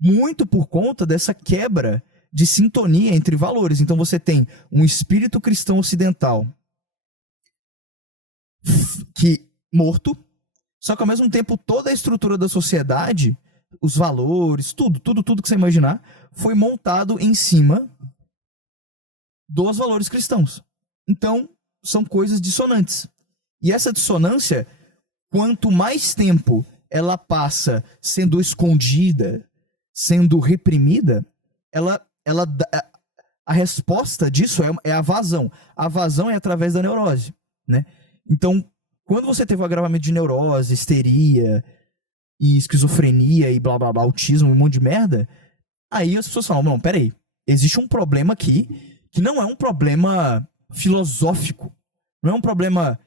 Muito por conta dessa quebra de sintonia entre valores. Então você tem um espírito cristão ocidental que morto, só que ao mesmo tempo toda a estrutura da sociedade, os valores, tudo que você imaginar, foi montado em cima dos valores cristãos. Então, são coisas dissonantes. E essa dissonância, quanto mais tempo ela passa sendo escondida, sendo reprimida, a resposta disso é a vazão. A vazão é através da neurose, né? Então, quando você teve o agravamento de neurose, histeria, e esquizofrenia, e blá blá blá, autismo, um monte de merda, aí as pessoas falam, não, peraí, existe um problema aqui, que não é um problema filosófico, não é um problema...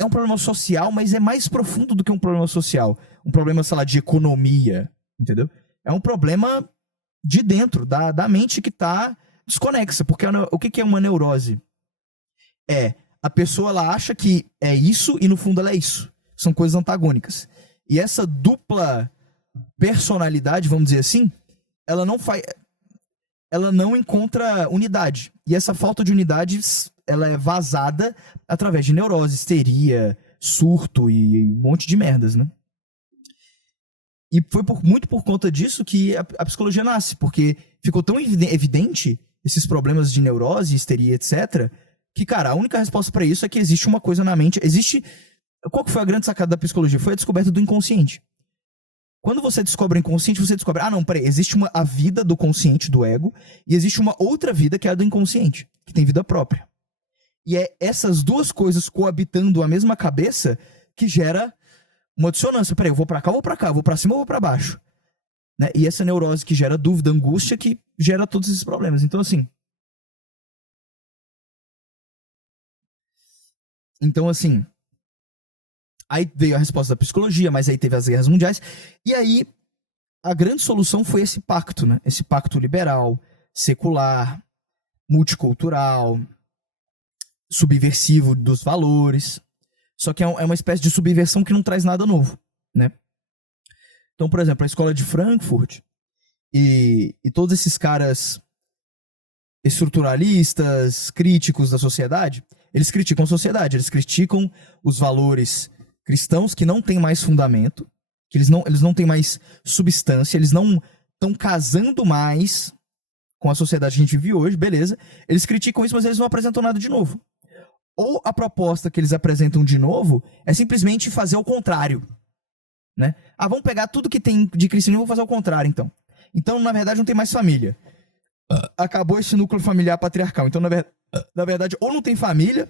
É um problema social, mas é mais profundo do que um problema social. Um problema, sei lá, de economia, entendeu? É um problema de dentro, da mente que tá desconexa. Porque o que é uma neurose? A pessoa, ela acha que é isso e no fundo ela é isso. São coisas antagônicas. E essa dupla personalidade, vamos dizer assim, ela não encontra unidade. E essa falta de unidade, ela é vazada através de neurose, histeria, surto e um monte de merdas, né? E foi muito por conta disso que a psicologia nasce, porque ficou tão evidente esses problemas de neurose, histeria, etc., que, cara, a única resposta pra isso é que existe uma coisa na mente. Qual que foi a grande sacada da psicologia? Foi a descoberta do inconsciente. Quando você descobre o inconsciente, você descobre, peraí, existe a vida do consciente, do ego, e existe uma outra vida que é a do inconsciente, que tem vida própria. E é essas duas coisas coabitando a mesma cabeça que gera uma dissonância. Peraí, eu vou pra cá, eu vou pra cá, eu vou pra cima, eu vou pra baixo. Né? E essa neurose que gera dúvida, angústia, que gera todos esses problemas. Então, assim, aí veio a resposta da psicologia, mas aí teve as guerras mundiais, e aí a grande solução foi esse pacto, né? Esse pacto liberal, secular, multicultural, subversivo dos valores. Só que é uma espécie de subversão que não traz nada novo, né? Então, por exemplo, a escola de Frankfurt e todos esses caras estruturalistas, críticos da sociedade, eles criticam a sociedade, eles criticam os valores cristãos que não têm mais fundamento, que eles não têm mais substância, eles não estão casando mais com a sociedade que a gente vive hoje, beleza. Eles criticam isso, mas eles não apresentam nada de novo. Ou a proposta que eles apresentam de novo é simplesmente fazer o contrário, né? Vamos pegar tudo que tem de cristianismo e vamos fazer o contrário, então. Então, na verdade, não tem mais família. Acabou esse núcleo familiar patriarcal. Então, na verdade, ou não tem família,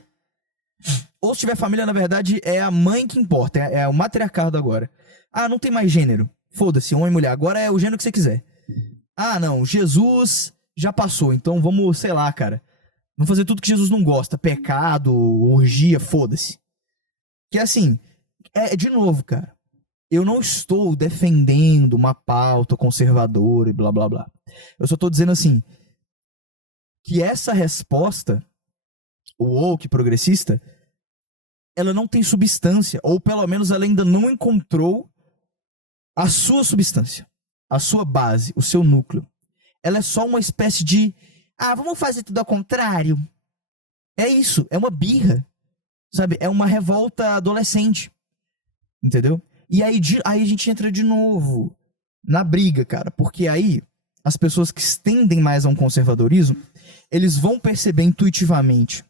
ou se tiver família, na verdade, é a mãe que importa. É o matriarcado agora. Não tem mais gênero. Foda-se, homem e mulher. Agora é o gênero que você quiser. Não, Jesus já passou. Então vamos, sei lá, cara. Vamos fazer tudo que Jesus não gosta. Pecado, orgia, foda-se. Que assim, de novo, cara. Eu não estou defendendo uma pauta conservadora e blá, blá, blá. Eu só tô dizendo assim, que essa resposta, o woke progressista, ela não tem substância. Ou pelo menos ela ainda não encontrou a sua substância. A sua base, o seu núcleo. Ela é só uma espécie de... vamos fazer tudo ao contrário. É isso, é uma birra. Sabe? É uma revolta adolescente. Entendeu? E aí a gente entra de novo na briga, cara. Porque aí, as pessoas que tendem mais a um conservadorismo, eles vão perceber intuitivamente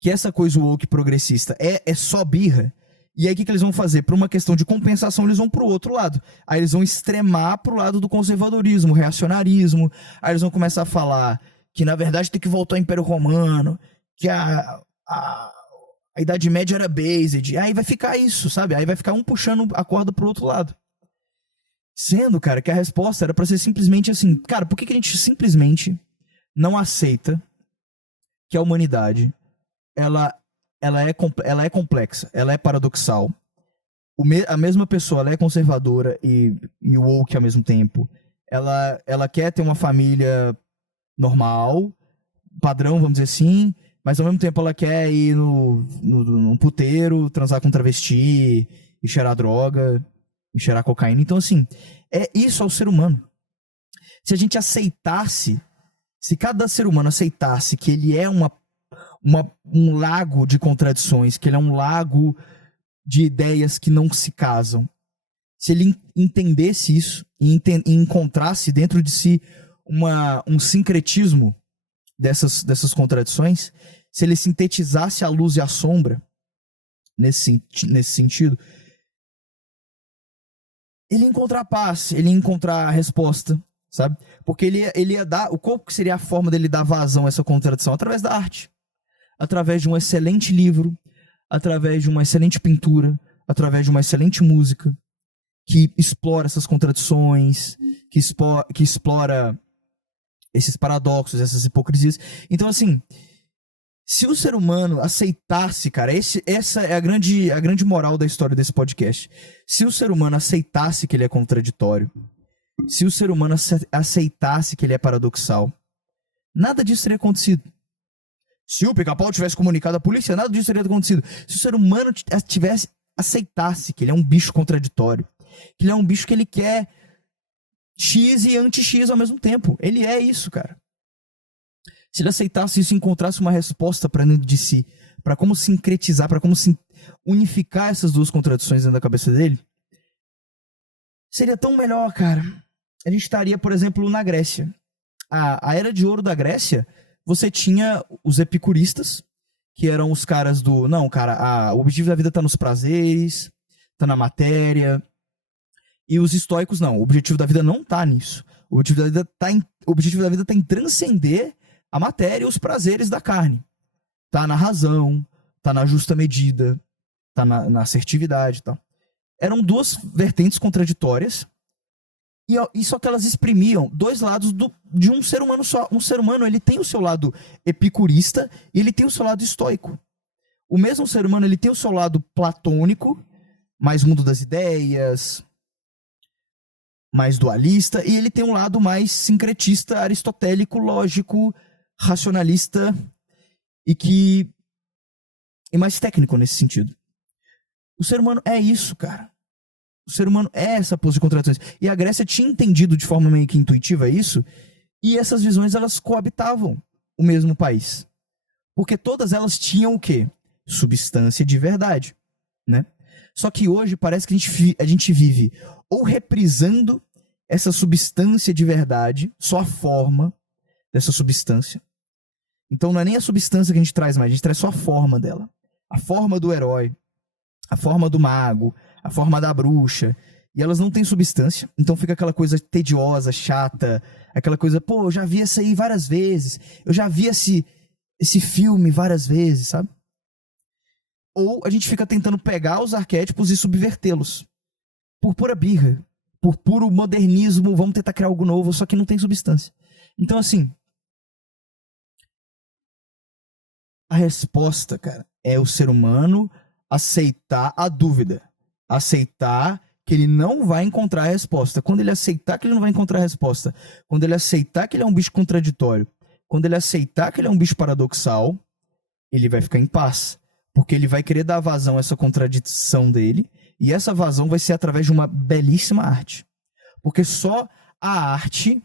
que essa coisa woke progressista é só birra. E aí o que eles vão fazer? Por uma questão de compensação, eles vão pro outro lado. Aí eles vão extremar pro lado do conservadorismo, reacionarismo. Aí eles vão começar a falar que, na verdade, tem que voltar ao Império Romano, que a Idade Média era based. Aí vai ficar isso, sabe? Aí vai ficar um puxando a corda pro outro lado. Sendo, cara, que a resposta era pra ser simplesmente assim... Cara, por que a gente simplesmente não aceita que a humanidade, ela é complexa, ela é paradoxal. A mesma pessoa, ela é conservadora e woke ao mesmo tempo. Ela quer ter uma família normal, padrão, vamos dizer assim, mas ao mesmo tempo ela quer ir num puteiro, transar com travesti, e cheirar droga, e cheirar cocaína. Então, assim, isso é o ser humano. Se a gente aceitasse, se cada ser humano aceitasse que ele é um lago de contradições, que ele é um lago de ideias que não se casam. Se ele entendesse isso e encontrasse dentro de si um sincretismo dessas contradições, se ele sintetizasse a luz e a sombra nesse sentido, ele ia encontrar paz, ele ia encontrar a resposta, sabe? Porque ele ia dar... Qual seria a forma dele dar vazão a essa contradição? Através da arte. Através de um excelente livro, através de uma excelente pintura, através de uma excelente música, que explora essas contradições, que explora esses paradoxos, essas hipocrisias. Então, assim, se o ser humano aceitasse, cara, essa é a grande moral da história desse podcast. Se o ser humano aceitasse que ele é contraditório, se o ser humano aceitasse que ele é paradoxal, nada disso teria acontecido. Se o Pica-Pau tivesse comunicado à polícia, nada disso teria acontecido. Se o ser humano aceitasse que ele é um bicho contraditório, que ele é um bicho que ele quer X e anti-X ao mesmo tempo. Ele é isso, cara. Se ele aceitasse isso e encontrasse uma resposta para dentro de si, para como sincretizar, para como unificar essas duas contradições dentro da cabeça dele, seria tão melhor, cara. A gente estaria, por exemplo, na Grécia. A Era de Ouro da Grécia, você tinha os epicuristas, que eram os caras do... Não, cara, o objetivo da vida tá nos prazeres, tá na matéria. E os estoicos, não. O objetivo da vida não tá nisso. O objetivo da vida tá em transcender a matéria e os prazeres da carne. Tá na razão, tá na justa medida, tá na assertividade e tal. Eram duas vertentes contraditórias, e só que elas exprimiam dois lados de um ser humano só. Um ser humano, ele tem o seu lado epicurista e ele tem o seu lado estoico. O mesmo ser humano, ele tem o seu lado platônico, mais mundo das ideias, mais dualista, e ele tem um lado mais sincretista, aristotélico, lógico, racionalista e mais técnico nesse sentido. O ser humano é isso, cara. O ser humano é essa pose de contradições. E a Grécia tinha entendido de forma meio que intuitiva isso, e essas visões, elas coabitavam o mesmo país. Porque todas elas tinham o quê? Substância de verdade, né? Só que hoje parece que a gente vive ou reprisando essa substância de verdade, só a forma, dessa substância. Então não é nem a substância que a gente traz mais, a gente traz só a forma dela. A forma do herói, a forma do mago, a forma da bruxa. E elas não têm substância, então fica aquela coisa tediosa, chata, aquela coisa, pô, eu já vi essa aí várias vezes, eu já vi esse filme várias vezes, sabe? Ou a gente fica tentando pegar os arquétipos e subvertê-los. Por pura birra, por puro modernismo, vamos tentar criar algo novo, só que não tem substância. Então, assim, a resposta, cara, é o ser humano aceitar a dúvida. Aceitar que ele não vai encontrar a resposta. Quando ele aceitar que ele não vai encontrar a resposta, quando ele aceitar que ele é um bicho contraditório, quando ele aceitar que ele é um bicho paradoxal, ele vai ficar em paz. Porque ele vai querer dar vazão a essa contradição dele, e essa vazão vai ser através de uma belíssima arte. Porque só a arte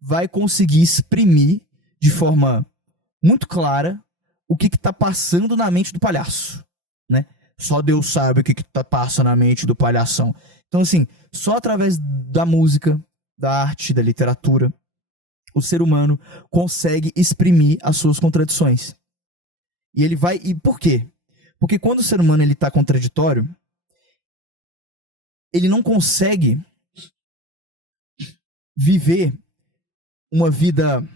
vai conseguir exprimir de forma muito clara o que está passando na mente do palhaço, né? Só Deus sabe o que está passando na mente do palhação. Então, assim, só através da música, da arte, da literatura, o ser humano consegue exprimir as suas contradições. E ele vai... E por quê? Porque quando o ser humano ele está contraditório, ele não consegue viver uma vida...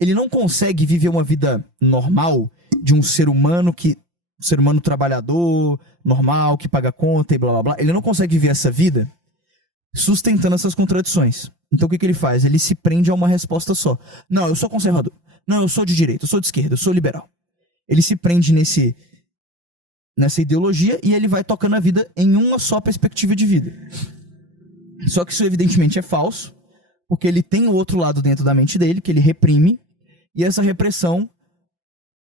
Ele não consegue viver uma vida normal de um ser humano trabalhador, normal, que paga conta e blá blá blá. Ele não consegue viver essa vida sustentando essas contradições. Então o que ele faz? Ele se prende a uma resposta só. Não, eu sou conservador. Não, eu sou de direita, eu sou de esquerda, eu sou liberal. Ele se prende nessa ideologia e ele vai tocando a vida em uma só perspectiva de vida. Só que isso evidentemente é falso, porque ele tem o outro lado dentro da mente dele, que ele reprime, e essa repressão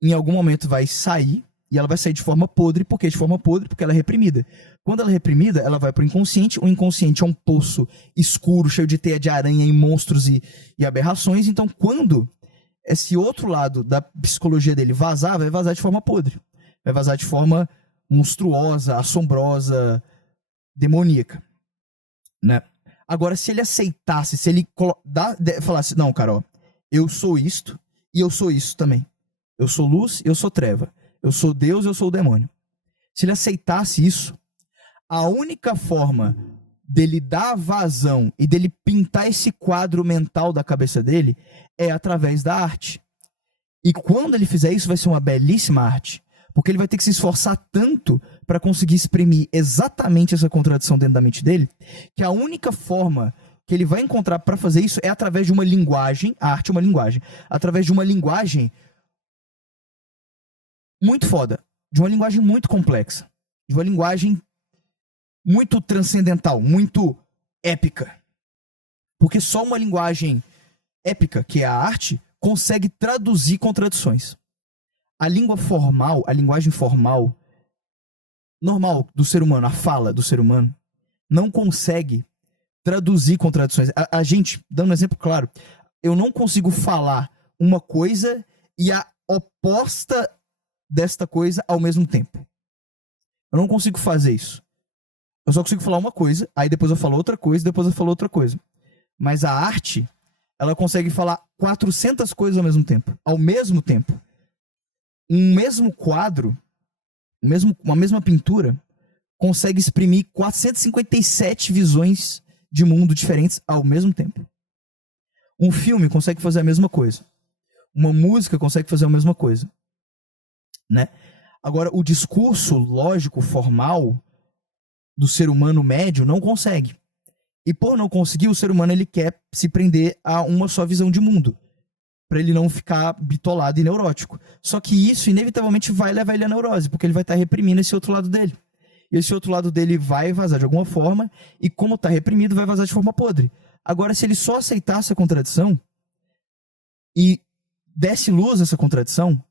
em algum momento vai sair, e ela vai sair de forma podre. Por que de forma podre? Porque ela é reprimida. Quando ela é reprimida, ela vai pro inconsciente. O inconsciente é um poço escuro, cheio de teia de aranha e monstros e aberrações. Então, quando esse outro lado da psicologia dele vazar, vai vazar de forma podre. Vai vazar de forma monstruosa, assombrosa, demoníaca, né? Agora, se ele aceitasse, se ele falasse, não, cara, ó, eu sou isto e eu sou isso também. Eu sou luz e eu sou treva. Eu sou Deus e eu sou o demônio. Se ele aceitasse isso, a única forma dele dar vazão e dele pintar esse quadro mental da cabeça dele é através da arte. E quando ele fizer isso, vai ser uma belíssima arte. Porque ele vai ter que se esforçar tanto para conseguir exprimir exatamente essa contradição dentro da mente dele, que a única forma que ele vai encontrar para fazer isso é através de uma linguagem. A arte é uma linguagem. Através de uma linguagem muito foda. De uma linguagem muito complexa. De uma linguagem muito transcendental, muito épica. Porque só uma linguagem épica, que é a arte, consegue traduzir contradições. A língua formal, a linguagem formal, normal do ser humano, a fala do ser humano, não consegue traduzir contradições. A gente, dando um exemplo claro, eu não consigo falar uma coisa e a oposta desta coisa ao mesmo tempo. Eu não consigo fazer isso. Eu só consigo falar uma coisa, aí depois eu falo outra coisa, depois eu falo outra coisa. Mas a arte, ela consegue falar 400 coisas ao mesmo tempo. Ao mesmo tempo. Um mesmo quadro, uma mesma pintura, consegue exprimir 457 visões de mundo diferentes ao mesmo tempo. Um filme consegue fazer a mesma coisa. Uma música consegue fazer a mesma coisa, né? Agora, o discurso lógico, formal, do ser humano médio não consegue. E por não conseguir, o ser humano ele quer se prender a uma só visão de mundo, para ele não ficar bitolado e neurótico. Só que isso, inevitavelmente, vai levar ele à neurose, porque ele vai estar reprimindo esse outro lado dele. E esse outro lado dele vai vazar de alguma forma, e como está reprimido, vai vazar de forma podre. Agora, se ele só aceitasse a contradição, e desse luz a essa contradição,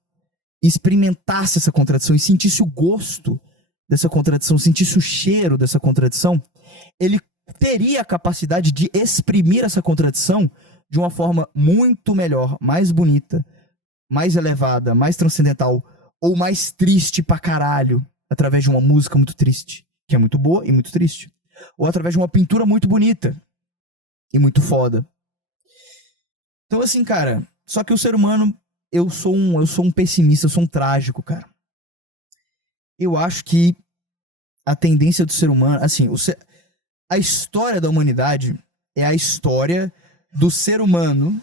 e experimentasse essa contradição, e sentisse o gosto dessa contradição, sentisse o cheiro dessa contradição, ele teria a capacidade de exprimir essa contradição de uma forma muito melhor, mais bonita, mais elevada, mais transcendental, ou mais triste pra caralho, através de uma música muito triste, que é muito boa e muito triste. Ou através de uma pintura muito bonita e muito foda. Então, assim, cara, só que o ser humano, eu sou um pessimista, eu sou um trágico, cara. Eu acho que a tendência do ser humano, assim, a história da humanidade é a história do ser humano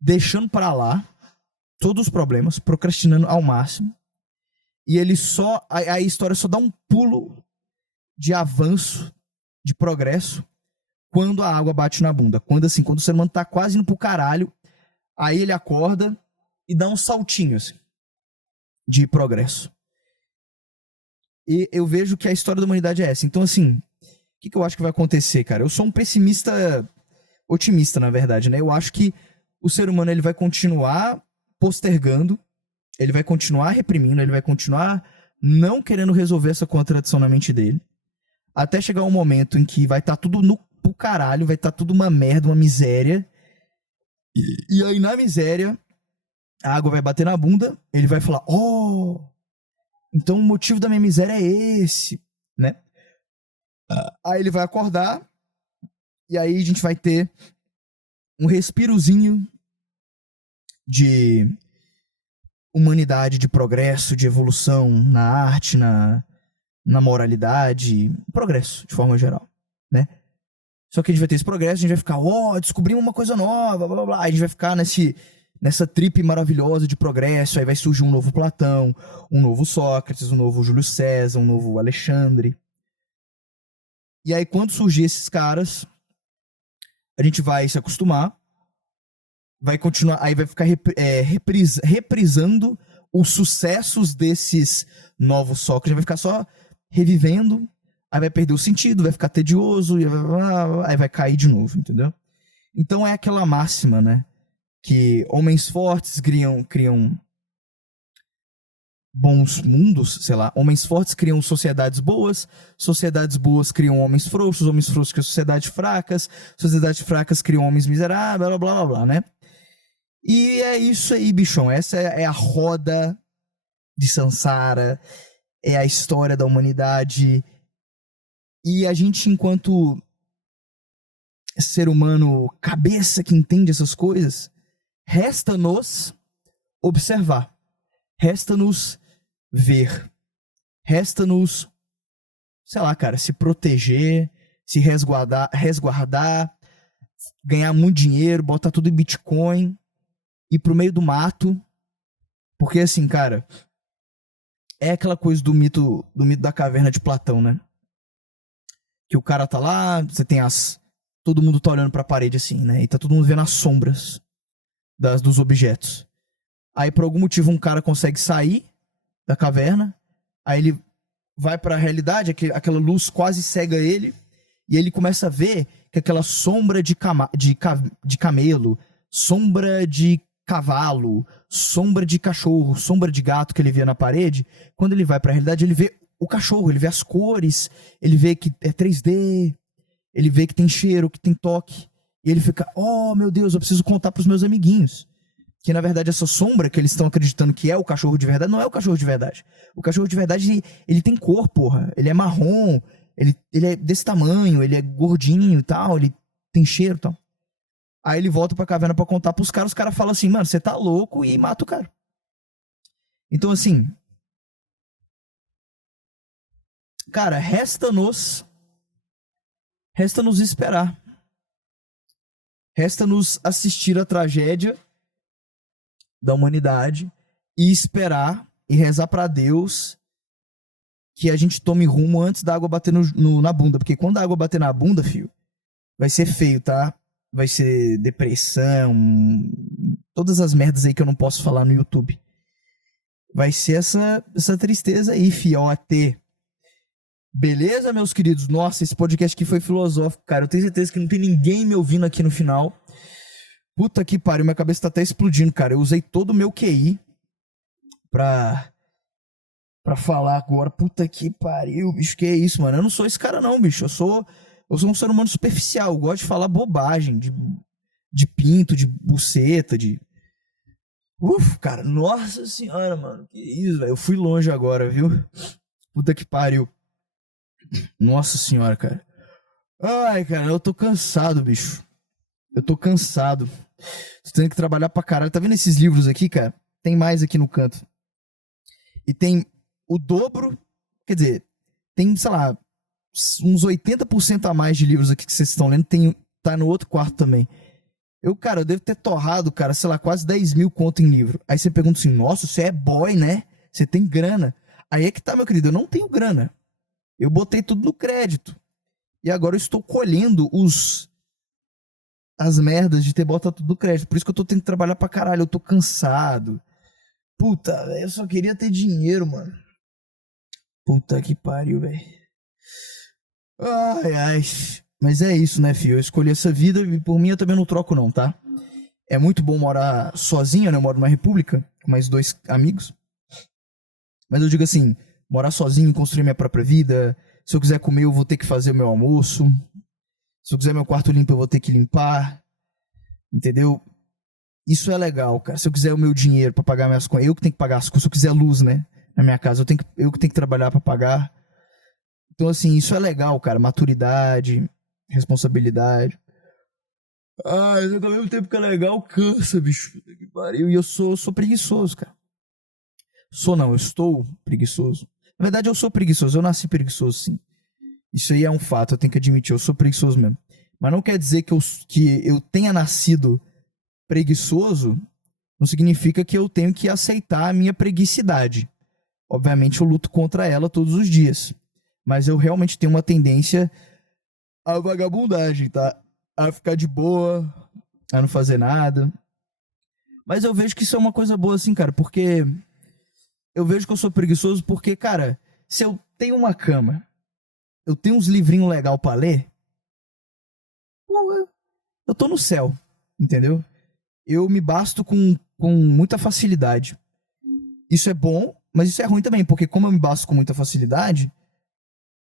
deixando pra lá todos os problemas, procrastinando ao máximo, e ele só, a história só dá um pulo de avanço, de progresso, quando a água bate na bunda. Quando o ser humano tá quase indo pro caralho, aí ele acorda e dá um saltinho, assim, de progresso. E eu vejo que a história da humanidade é essa. Então, assim, o que eu acho que vai acontecer, cara? Eu sou um pessimista otimista, na verdade, né? Eu acho que o ser humano, ele vai continuar postergando, ele vai continuar reprimindo, ele vai continuar não querendo resolver essa contradição na mente dele, até chegar um momento em que vai estar tudo pro caralho, vai estar tudo uma merda, uma miséria, e aí na miséria, a água vai bater na bunda, ele vai falar, então o motivo da minha miséria é esse, né? Aí ele vai acordar, e aí a gente vai ter um respirozinho de humanidade, de progresso, de evolução na arte, na moralidade, progresso, de forma geral, né? Só que a gente vai ter esse progresso, a gente vai ficar, descobrimos uma coisa nova, blá blá blá, a gente vai ficar nessa trip maravilhosa de progresso, aí vai surgir um novo Platão, um novo Sócrates, um novo Júlio César, um novo Alexandre. E aí quando surgir esses caras, a gente vai se acostumar, vai continuar, aí vai ficar reprisando os sucessos desses novos Sócrates, vai ficar só revivendo, aí vai perder o sentido, vai ficar tedioso, aí vai cair de novo, entendeu? Então é aquela máxima, né? Que homens fortes criam bons mundos, sei lá. Homens fortes criam sociedades boas criam homens frouxos criam sociedades fracas criam homens miseráveis, blá blá blá blá, né? E é isso aí, bichão. Essa é a roda de Sansara, é a história da humanidade. E a gente, enquanto ser humano, cabeça que entende essas coisas, resta-nos observar, resta-nos ver, resta-nos, sei lá, cara, se proteger, se resguardar, ganhar muito dinheiro, botar tudo em Bitcoin, ir pro meio do mato, porque assim, cara, é aquela coisa do mito da caverna de Platão, né? Que o cara tá lá, você tem todo mundo tá olhando pra parede assim, né? E tá todo mundo vendo as sombras dos objetos. Aí por algum motivo um cara consegue sair da caverna, aí ele vai pra realidade, aquela luz quase cega ele, e ele começa a ver que aquela sombra de camelo, sombra de cavalo, sombra de cachorro, sombra de gato que ele via na parede, quando ele vai pra realidade, ele vê o cachorro, ele vê as cores, ele vê que é 3D, ele vê que tem cheiro, que tem toque, e ele fica, meu Deus, eu preciso contar pros meus amiguinhos. Que na verdade essa sombra que eles estão acreditando que é o cachorro de verdade, não é o cachorro de verdade. O cachorro de verdade, ele tem cor, porra. Ele é marrom, ele é desse tamanho, ele é gordinho e tal, ele tem cheiro e tal. Aí ele volta pra caverna pra contar pros caras, os caras falam assim, mano, você tá louco, e mata o cara. Então assim, cara, resta-nos esperar. Resta-nos assistir a tragédia da humanidade e esperar e rezar pra Deus que a gente tome rumo antes da água bater na bunda. Porque quando a água bater na bunda, filho, vai ser feio, tá? Vai ser depressão, todas as merdas aí que eu não posso falar no YouTube. Vai ser essa tristeza aí, fiote. Beleza, meus queridos? Nossa, esse podcast aqui foi filosófico, cara. Eu tenho certeza que não tem ninguém me ouvindo aqui no final. Puta que pariu, minha cabeça tá até explodindo, cara. Eu usei todo o meu QI pra falar agora. Puta que pariu, bicho, que é isso, mano? Eu não sou esse cara não, bicho. Eu sou um ser humano superficial. Eu gosto de falar bobagem, de pinto, de buceta, cara, nossa senhora, mano. Que isso, velho. Eu fui longe agora, viu? Puta que pariu. Nossa senhora, cara. Ai, cara, eu tô cansado, bicho. Eu tô cansado. Tô tendo que trabalhar pra caralho. Tá vendo esses livros aqui, cara? Tem mais aqui no canto. E tem o dobro, quer dizer, tem, sei lá, uns 80% a mais de livros aqui que vocês estão lendo, tá no outro quarto também. Eu devo ter torrado, cara, sei lá, quase 10 mil conto em livro. Aí você pergunta assim, nossa, você é boy, né? Você tem grana. Aí é que tá, meu querido, eu não tenho grana. Eu botei tudo no crédito. E agora eu estou colhendo as merdas de ter botado tudo no crédito. Por isso que eu tô tendo que trabalhar pra caralho. Eu tô cansado. Puta, eu só queria ter dinheiro, mano. Puta que pariu, velho. Ai, ai. Mas é isso, né, filho? Eu escolhi essa vida e por mim eu também não troco, não, tá? É muito bom morar sozinho, né? Eu moro numa república com mais 2 amigos. Mas eu digo assim, morar sozinho, construir minha própria vida. Se eu quiser comer, eu vou ter que fazer o meu almoço. Se eu quiser meu quarto limpo, eu vou ter que limpar. Entendeu? Isso é legal, cara. Se eu quiser o meu dinheiro pra pagar minhas contas, eu que tenho que pagar as coisas. Se eu quiser luz, né? Na minha casa, eu que tenho que trabalhar pra pagar. Então, assim, isso é legal, cara. Maturidade, responsabilidade. Ah, mas ao mesmo tempo que é legal, cansa, bicho. Puta que pariu. E eu sou preguiçoso, cara. Eu estou preguiçoso. Na verdade, eu sou preguiçoso. Eu nasci preguiçoso, sim. Isso aí é um fato, eu tenho que admitir. Eu sou preguiçoso mesmo. Mas não quer dizer que eu tenha nascido preguiçoso, não significa que eu tenho que aceitar a minha preguicidade. Obviamente, eu luto contra ela todos os dias. Mas eu realmente tenho uma tendência à vagabundagem, tá? A ficar de boa, a não fazer nada. Mas eu vejo que isso é uma coisa boa, assim, cara, porque eu vejo que eu sou preguiçoso porque, cara, se eu tenho uma cama, eu tenho uns livrinhos legais pra ler, pô, eu tô no céu, entendeu? Eu me basto com muita facilidade. Isso é bom, mas isso é ruim também, porque como eu me basto com muita facilidade,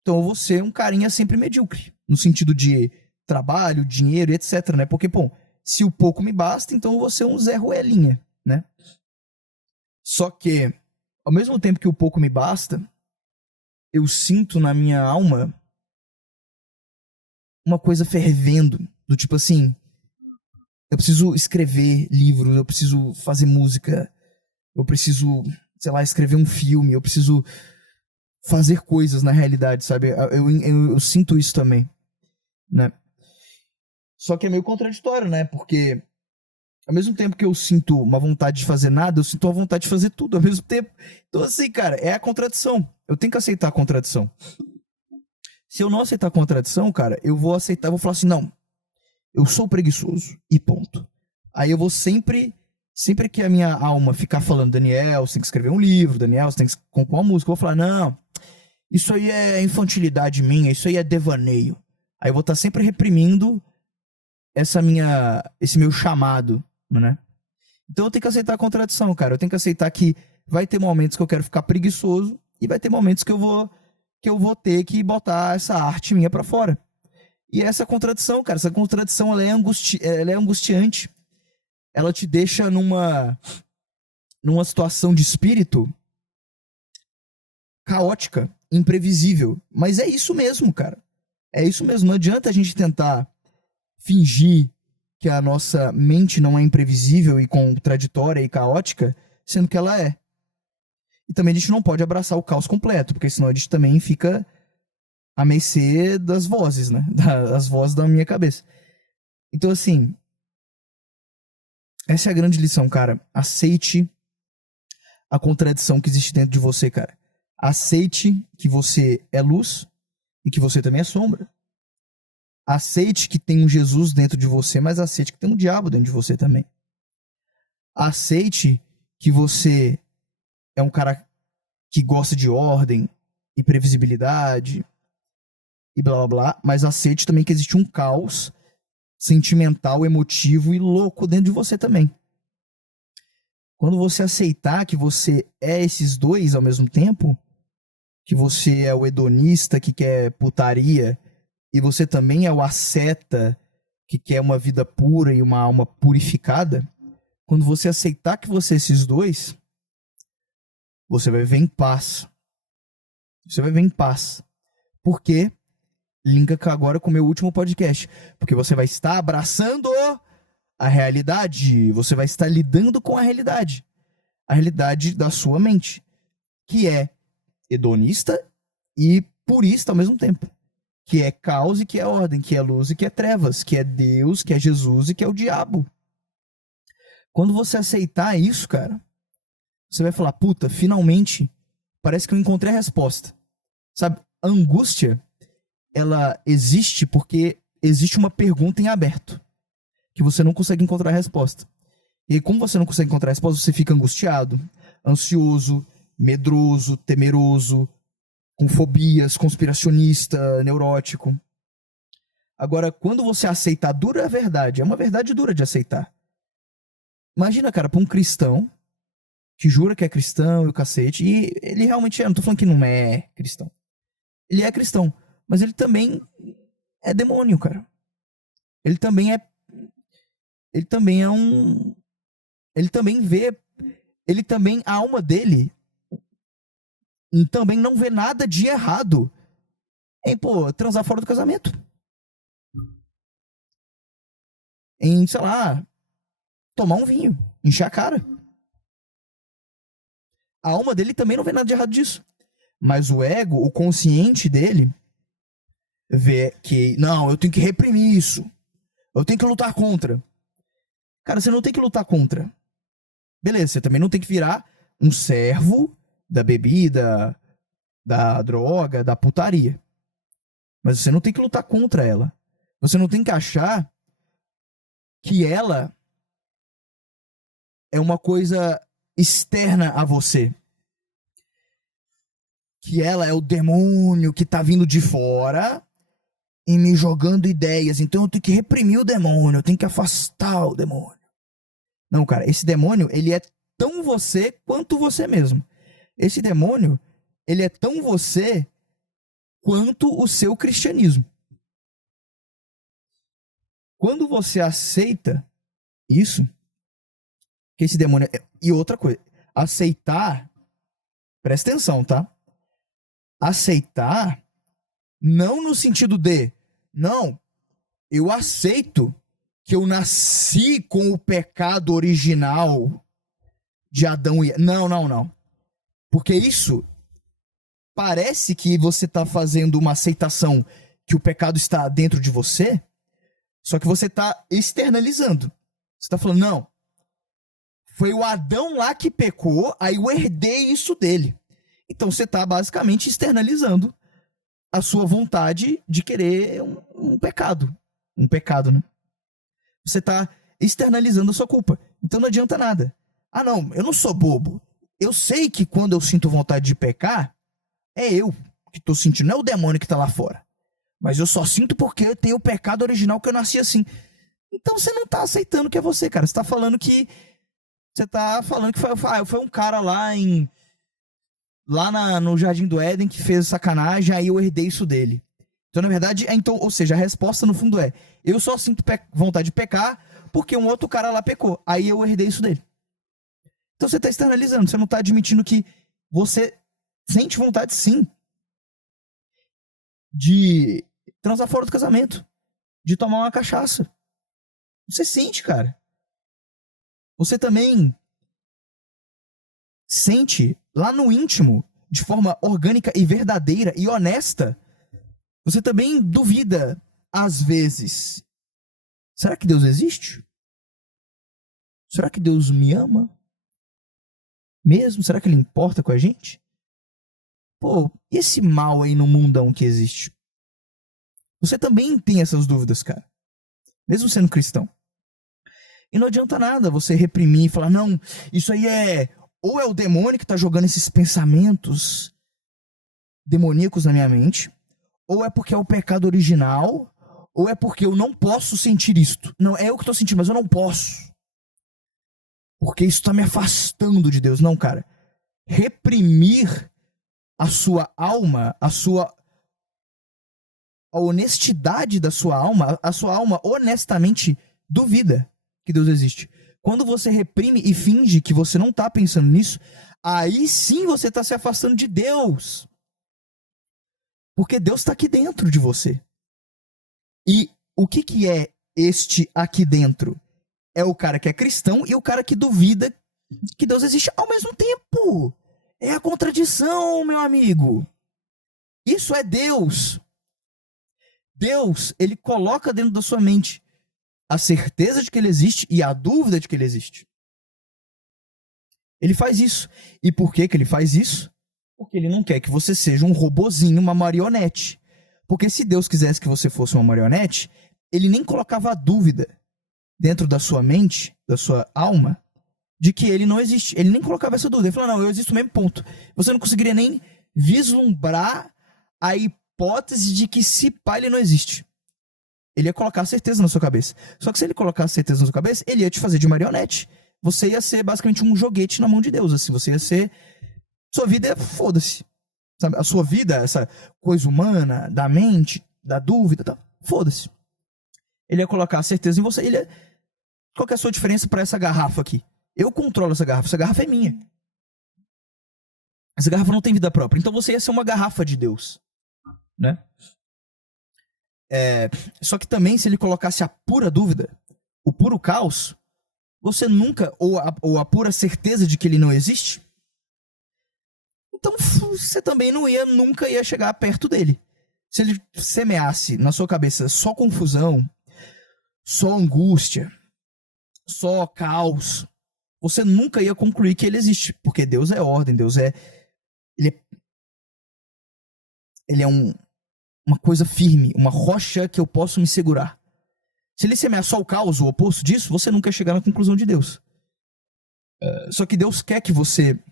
então eu vou ser um carinha sempre medíocre, no sentido de trabalho, dinheiro, etc, né? Porque, pô, se o pouco me basta, então eu vou ser um Zé Ruelinha, né? Só que, ao mesmo tempo que o pouco me basta, eu sinto na minha alma uma coisa fervendo, do tipo assim, eu preciso escrever livros, eu preciso fazer música, eu preciso, sei lá, escrever um filme, eu preciso fazer coisas na realidade, sabe? Eu sinto isso também, né? Só que é meio contraditório, né? Porque ao mesmo tempo que eu sinto uma vontade de fazer nada, eu sinto uma vontade de fazer tudo ao mesmo tempo. Então, assim, cara, é a contradição. Eu tenho que aceitar a contradição. Se eu não aceitar a contradição, cara, eu vou aceitar, vou falar assim, não, eu sou preguiçoso, e ponto. Aí eu vou sempre que a minha alma ficar falando, Daniel, você tem que escrever um livro, Daniel, você tem que compor uma música, eu vou falar, não, isso aí é infantilidade minha, isso aí é devaneio. Aí eu vou estar sempre reprimindo esse meu chamado, né? Então eu tenho que aceitar a contradição, cara. Eu tenho que aceitar que vai ter momentos que eu quero ficar preguiçoso e vai ter momentos que eu vou ter que botar essa arte minha pra fora. E essa contradição, cara, essa contradição ela é angustiante. Ela te deixa numa situação de espírito caótica, imprevisível. Mas é isso mesmo, cara. É isso mesmo. Não adianta a gente tentar fingir que a nossa mente não é imprevisível e contraditória e caótica, sendo que ela é. E também a gente não pode abraçar o caos completo, porque senão a gente também fica à mercê das vozes, né? Das vozes da minha cabeça. Então, assim, essa é a grande lição, cara. Aceite a contradição que existe dentro de você, cara. Aceite que você é luz e que você também é sombra. Aceite que tem um Jesus dentro de você, mas aceite que tem um diabo dentro de você também. Aceite que você é um cara que gosta de ordem e previsibilidade e blá blá blá, mas aceite também que existe um caos sentimental, emotivo e louco dentro de você também. Quando você aceitar que você é esses dois ao mesmo tempo, que você é o hedonista que quer putaria e você também é o asceta que quer uma vida pura e uma alma purificada, quando você aceitar que você é esses dois, você vai viver em paz. Você vai viver em paz. Por quê? Linka agora com o meu último podcast. Porque você vai estar abraçando a realidade, você vai estar lidando com a realidade da sua mente, que é hedonista e purista ao mesmo tempo, que é caos e que é ordem, que é luz e que é trevas, que é Deus, que é Jesus e que é o diabo. Quando você aceitar isso, cara, você vai falar, puta, finalmente, parece que eu encontrei a resposta. Sabe, a angústia, ela existe porque existe uma pergunta em aberto, que você não consegue encontrar a resposta. E aí, como você não consegue encontrar a resposta, você fica angustiado, ansioso, medroso, temeroso, com fobias, conspiracionista, neurótico. Agora, quando você aceita a dura verdade, é uma verdade dura de aceitar. Imagina, cara, pra um cristão que jura que é cristão e o cacete, e ele realmente é, não tô falando que não é cristão. Ele é cristão, mas ele também é demônio, cara. Ele também é um... Ele também vê... Ele também, a alma dele também não vê nada de errado em, pô, transar fora do casamento. Em, sei lá, tomar um vinho, encher a cara. A alma dele também não vê nada de errado disso. Mas o ego, o consciente dele, vê que, não, eu tenho que reprimir isso. Eu tenho que lutar contra. Cara, você não tem que lutar contra. Beleza, você também não tem que virar um servo da bebida, da droga, da putaria. Mas você não tem que lutar contra ela. Você não tem que achar que ela é uma coisa externa a você. Que ela é o demônio que tá vindo de fora e me jogando ideias. Então eu tenho que reprimir o demônio, eu tenho que afastar o demônio. Não, cara, esse demônio, ele é tão você quanto você mesmo. Esse demônio, ele é tão você quanto o seu cristianismo. Quando você aceita isso, que esse demônio... E outra coisa, aceitar... Presta atenção, tá? Aceitar, não no sentido de... Não, eu aceito que eu nasci com o pecado original de Adão e... Não. Porque isso parece que você está fazendo uma aceitação que o pecado está dentro de você, só que você está externalizando. Você está falando, não, foi o Adão lá que pecou, aí eu herdei isso dele. Então você está basicamente externalizando a sua vontade de querer um pecado. Um pecado, né? Você está externalizando a sua culpa. Então não adianta nada. Ah, não, eu não sou bobo. Eu sei que quando eu sinto vontade de pecar, é eu que estou sentindo, não é o demônio que está lá fora. Mas eu só sinto porque eu tenho o pecado original que eu nasci assim. Então você não está aceitando que é você, cara. Você está falando que... Você está falando que foi um cara lá no Jardim do Éden que fez sacanagem, aí eu herdei isso dele. Então, na verdade, ou seja, a resposta no fundo é: eu só sinto vontade de pecar porque um outro cara lá pecou, aí eu herdei isso dele. Então você está externalizando, você não está admitindo que você sente vontade, sim, de transar fora do casamento, de tomar uma cachaça. Você sente, cara. Você também sente lá no íntimo, de forma orgânica e verdadeira e honesta. Você também duvida, às vezes. Será que Deus existe? Será que Deus me ama? Mesmo? Será que Ele importa com a gente? Pô, e esse mal aí no mundão que existe? Você também tem essas dúvidas, cara. Mesmo sendo cristão. E não adianta nada você reprimir e falar, não, isso aí ou é o demônio que tá jogando esses pensamentos demoníacos na minha mente, ou é porque é o pecado original, ou é porque eu não posso sentir isto. Não, é eu que tô sentindo, mas eu não posso. Porque isso tá me afastando de Deus. Não, cara. Reprimir a sua alma, a honestidade da sua alma, a sua alma honestamente duvida que Deus existe. Quando você reprime e finge que você não tá pensando nisso, aí sim você tá se afastando de Deus. Porque Deus tá aqui dentro de você. E o que é este aqui dentro? é o cara que é cristão e o cara que duvida que Deus existe ao mesmo tempo. É a contradição, meu amigo. Isso é Deus. Deus, ele coloca dentro da sua mente a certeza de que ele existe e a dúvida de que ele existe. Ele faz isso. E por que ele faz isso? Porque ele não quer que você seja um robozinho, uma marionete. Porque se Deus quisesse que você fosse uma marionete, ele nem colocava a dúvida dentro da sua mente, da sua alma, de que ele não existe. Ele nem colocava essa dúvida. Ele falou, não, eu existo mesmo, ponto. Você não conseguiria nem vislumbrar a hipótese de que se pá, ele não existe. Ele ia colocar a certeza na sua cabeça. Só que se ele colocasse certeza na sua cabeça, ele ia te fazer de marionete. Você ia ser basicamente um joguete na mão de Deus, assim. Você ia ser... Sua vida é foda-se. Sabe? A sua vida, essa coisa humana, da mente, da dúvida, tá? Foda-se. Ele ia colocar a certeza em você. Ele ia... Qual que é a sua diferença para essa garrafa aqui? Eu controlo essa garrafa é minha. Essa garrafa não tem vida própria. Então você ia ser uma garrafa de Deus, né? Só que também, se ele colocasse a pura dúvida, o puro caos, você nunca, ou a pura certeza de que ele não existe, então você também nunca ia chegar perto dele. Se ele semeasse na sua cabeça só confusão, só angústia, só caos, você nunca ia concluir que ele existe, porque Deus é ordem, Deus é... Ele é uma coisa firme, uma rocha que eu posso me segurar. Se ele semear só o caos, o oposto disso, você nunca ia chegar na conclusão de Deus. Só que Deus quer que você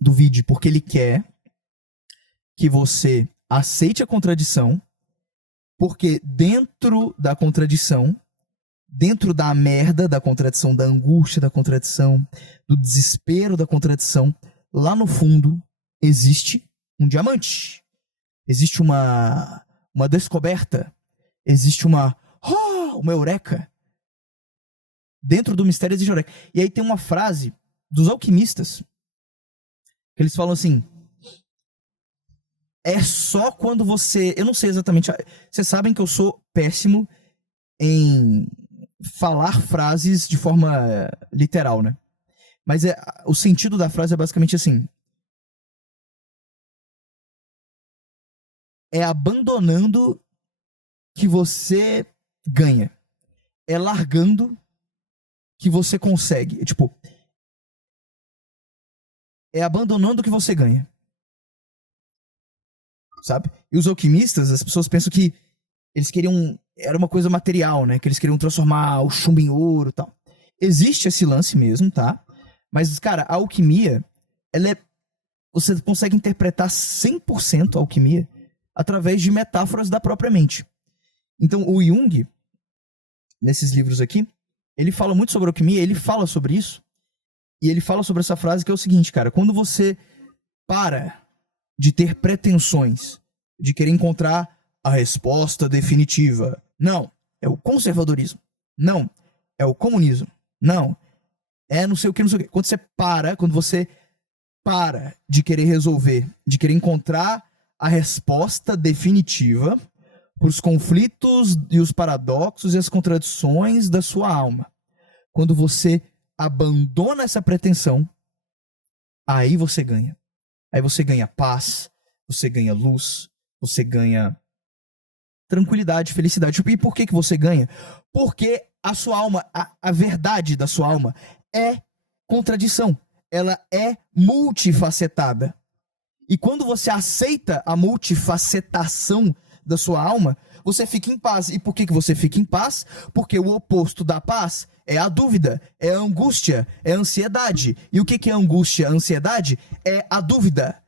duvide, porque ele quer que você aceite a contradição, porque dentro da contradição, dentro da merda da contradição, da angústia da contradição, do desespero da contradição, lá no fundo existe um diamante. Existe uma descoberta. Existe uma eureka. Dentro do mistério existe eureka. E aí tem uma frase dos alquimistas que eles falam assim: é só quando você... Eu não sei exatamente... Vocês sabem que eu sou péssimo em falar frases de forma literal, né? Mas o sentido da frase é basicamente assim: é abandonando que você ganha. É largando que você consegue. É abandonando que você ganha. Sabe? E os alquimistas, as pessoas pensam que eles queriam... Era uma coisa material, né? Que eles queriam transformar o chumbo em ouro e tal. Existe esse lance mesmo, tá? Mas, cara, a alquimia, você consegue interpretar 100% a alquimia através de metáforas da própria mente. Então, o Jung, nesses livros aqui, ele fala muito sobre alquimia, ele fala sobre isso, e ele fala sobre essa frase que é o seguinte, cara: quando você para de ter pretensões, de querer encontrar a resposta definitiva, não, é o conservadorismo, não, é o comunismo, não, é não sei o que, não sei o que. Quando você para de querer resolver, de querer encontrar a resposta definitiva para os conflitos e os paradoxos e as contradições da sua alma, quando você abandona essa pretensão, aí você ganha. Aí você ganha paz, você ganha luz, você ganha tranquilidade, felicidade. E por que você ganha? Porque a sua alma, a verdade da sua alma é contradição. Ela é multifacetada. E quando você aceita a multifacetação da sua alma, você fica em paz. E por que você fica em paz? Porque o oposto da paz é a dúvida, é a angústia, é a ansiedade. E o que é angústia, ansiedade? É a dúvida.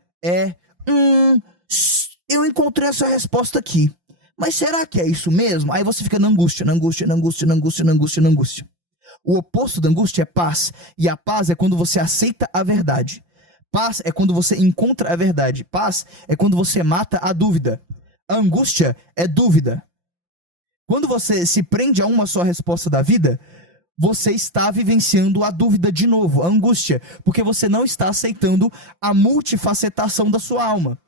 Eu encontrei essa resposta aqui, mas será que é isso mesmo? Aí você fica na angústia, na angústia, na angústia, na angústia, na angústia, na angústia. O oposto da angústia é paz. E a paz é quando você aceita a verdade. Paz é quando você encontra a verdade. Paz é quando você mata a dúvida. A angústia é dúvida. Quando você se prende a uma só resposta da vida, você está vivenciando a dúvida de novo, a angústia, porque você não está aceitando a multifacetação da sua alma.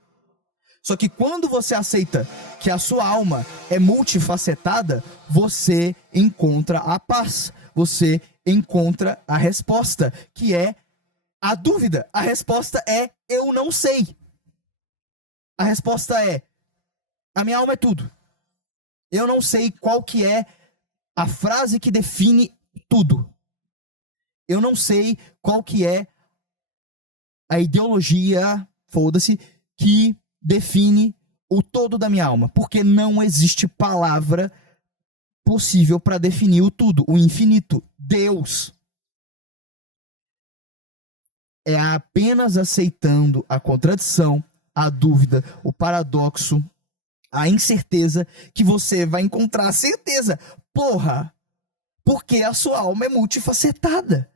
Só que quando você aceita que a sua alma é multifacetada, você encontra a paz. você encontra a resposta, que é a dúvida. A resposta é eu não sei. A resposta é a minha alma é tudo. Eu não sei qual que é a frase que define tudo. Eu não sei qual que é a ideologia, foda-se, que define o todo da minha alma. Porque não existe palavra possível para definir o tudo, o infinito. Deus. É apenas aceitando a contradição, a dúvida, o paradoxo, a incerteza que você vai encontrar a certeza. Porra! Porque a sua alma é multifacetada.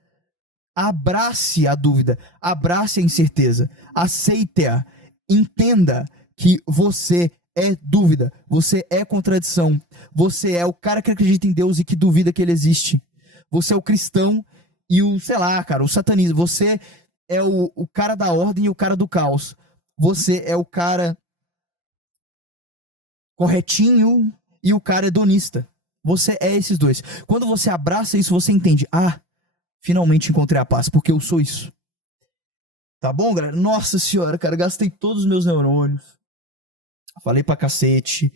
Abrace a dúvida, abrace a incerteza, aceite-a, entenda que você é dúvida, você é contradição, você é o cara que acredita em Deus e que duvida que ele existe, você é o cristão e o, sei lá, cara, o satanismo, você é o cara da ordem e o cara do caos, você é o cara corretinho e o cara hedonista, você é esses dois. Quando você abraça isso, você entende, finalmente encontrei a paz, porque eu sou isso. Tá bom, galera? Nossa senhora, cara, gastei todos os meus neurônios. Falei pra cacete.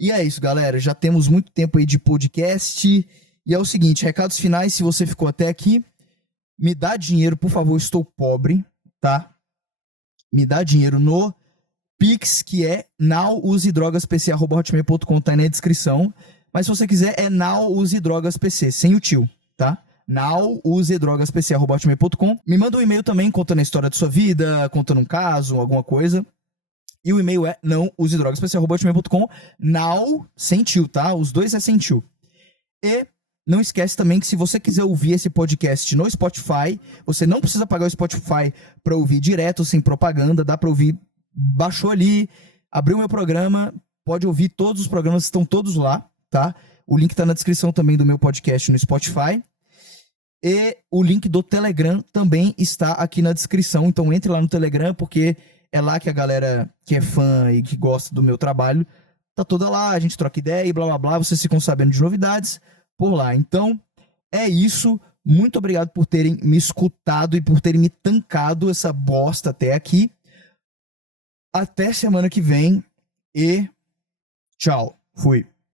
E é isso, galera. Já temos muito tempo aí de podcast. E é o seguinte, recados finais, se você ficou até aqui, me dá dinheiro, por favor, estou pobre, tá? Me dá dinheiro no Pix, que é nowusedrogaspc@hotmail.com, tá aí na descrição. Mas se você quiser, é nowusedrogaspc, sem o tio, tá? nowusedrogaspc@hotmail.com. Me manda um e-mail também contando a história da sua vida, contando um caso, alguma coisa. E o e-mail é nowusedrogaspc@hotmail.com. Now, sem tio, tá? Os dois é sem tio. E não esquece também que se você quiser ouvir esse podcast no Spotify, você não precisa pagar o Spotify pra ouvir direto, sem propaganda. Dá pra ouvir, baixou ali, abriu meu programa, pode ouvir todos os programas, estão todos lá, tá? O link tá na descrição também do meu podcast no Spotify. E o link do Telegram também está aqui na descrição. Então entre lá no Telegram, porque é lá que a galera que é fã e que gosta do meu trabalho tá toda lá, a gente troca ideia e blá blá blá, vocês ficam sabendo de novidades por lá. Então é isso. Muito obrigado por terem me escutado e por terem me tancado essa bosta até aqui. Até semana que vem e tchau. Fui.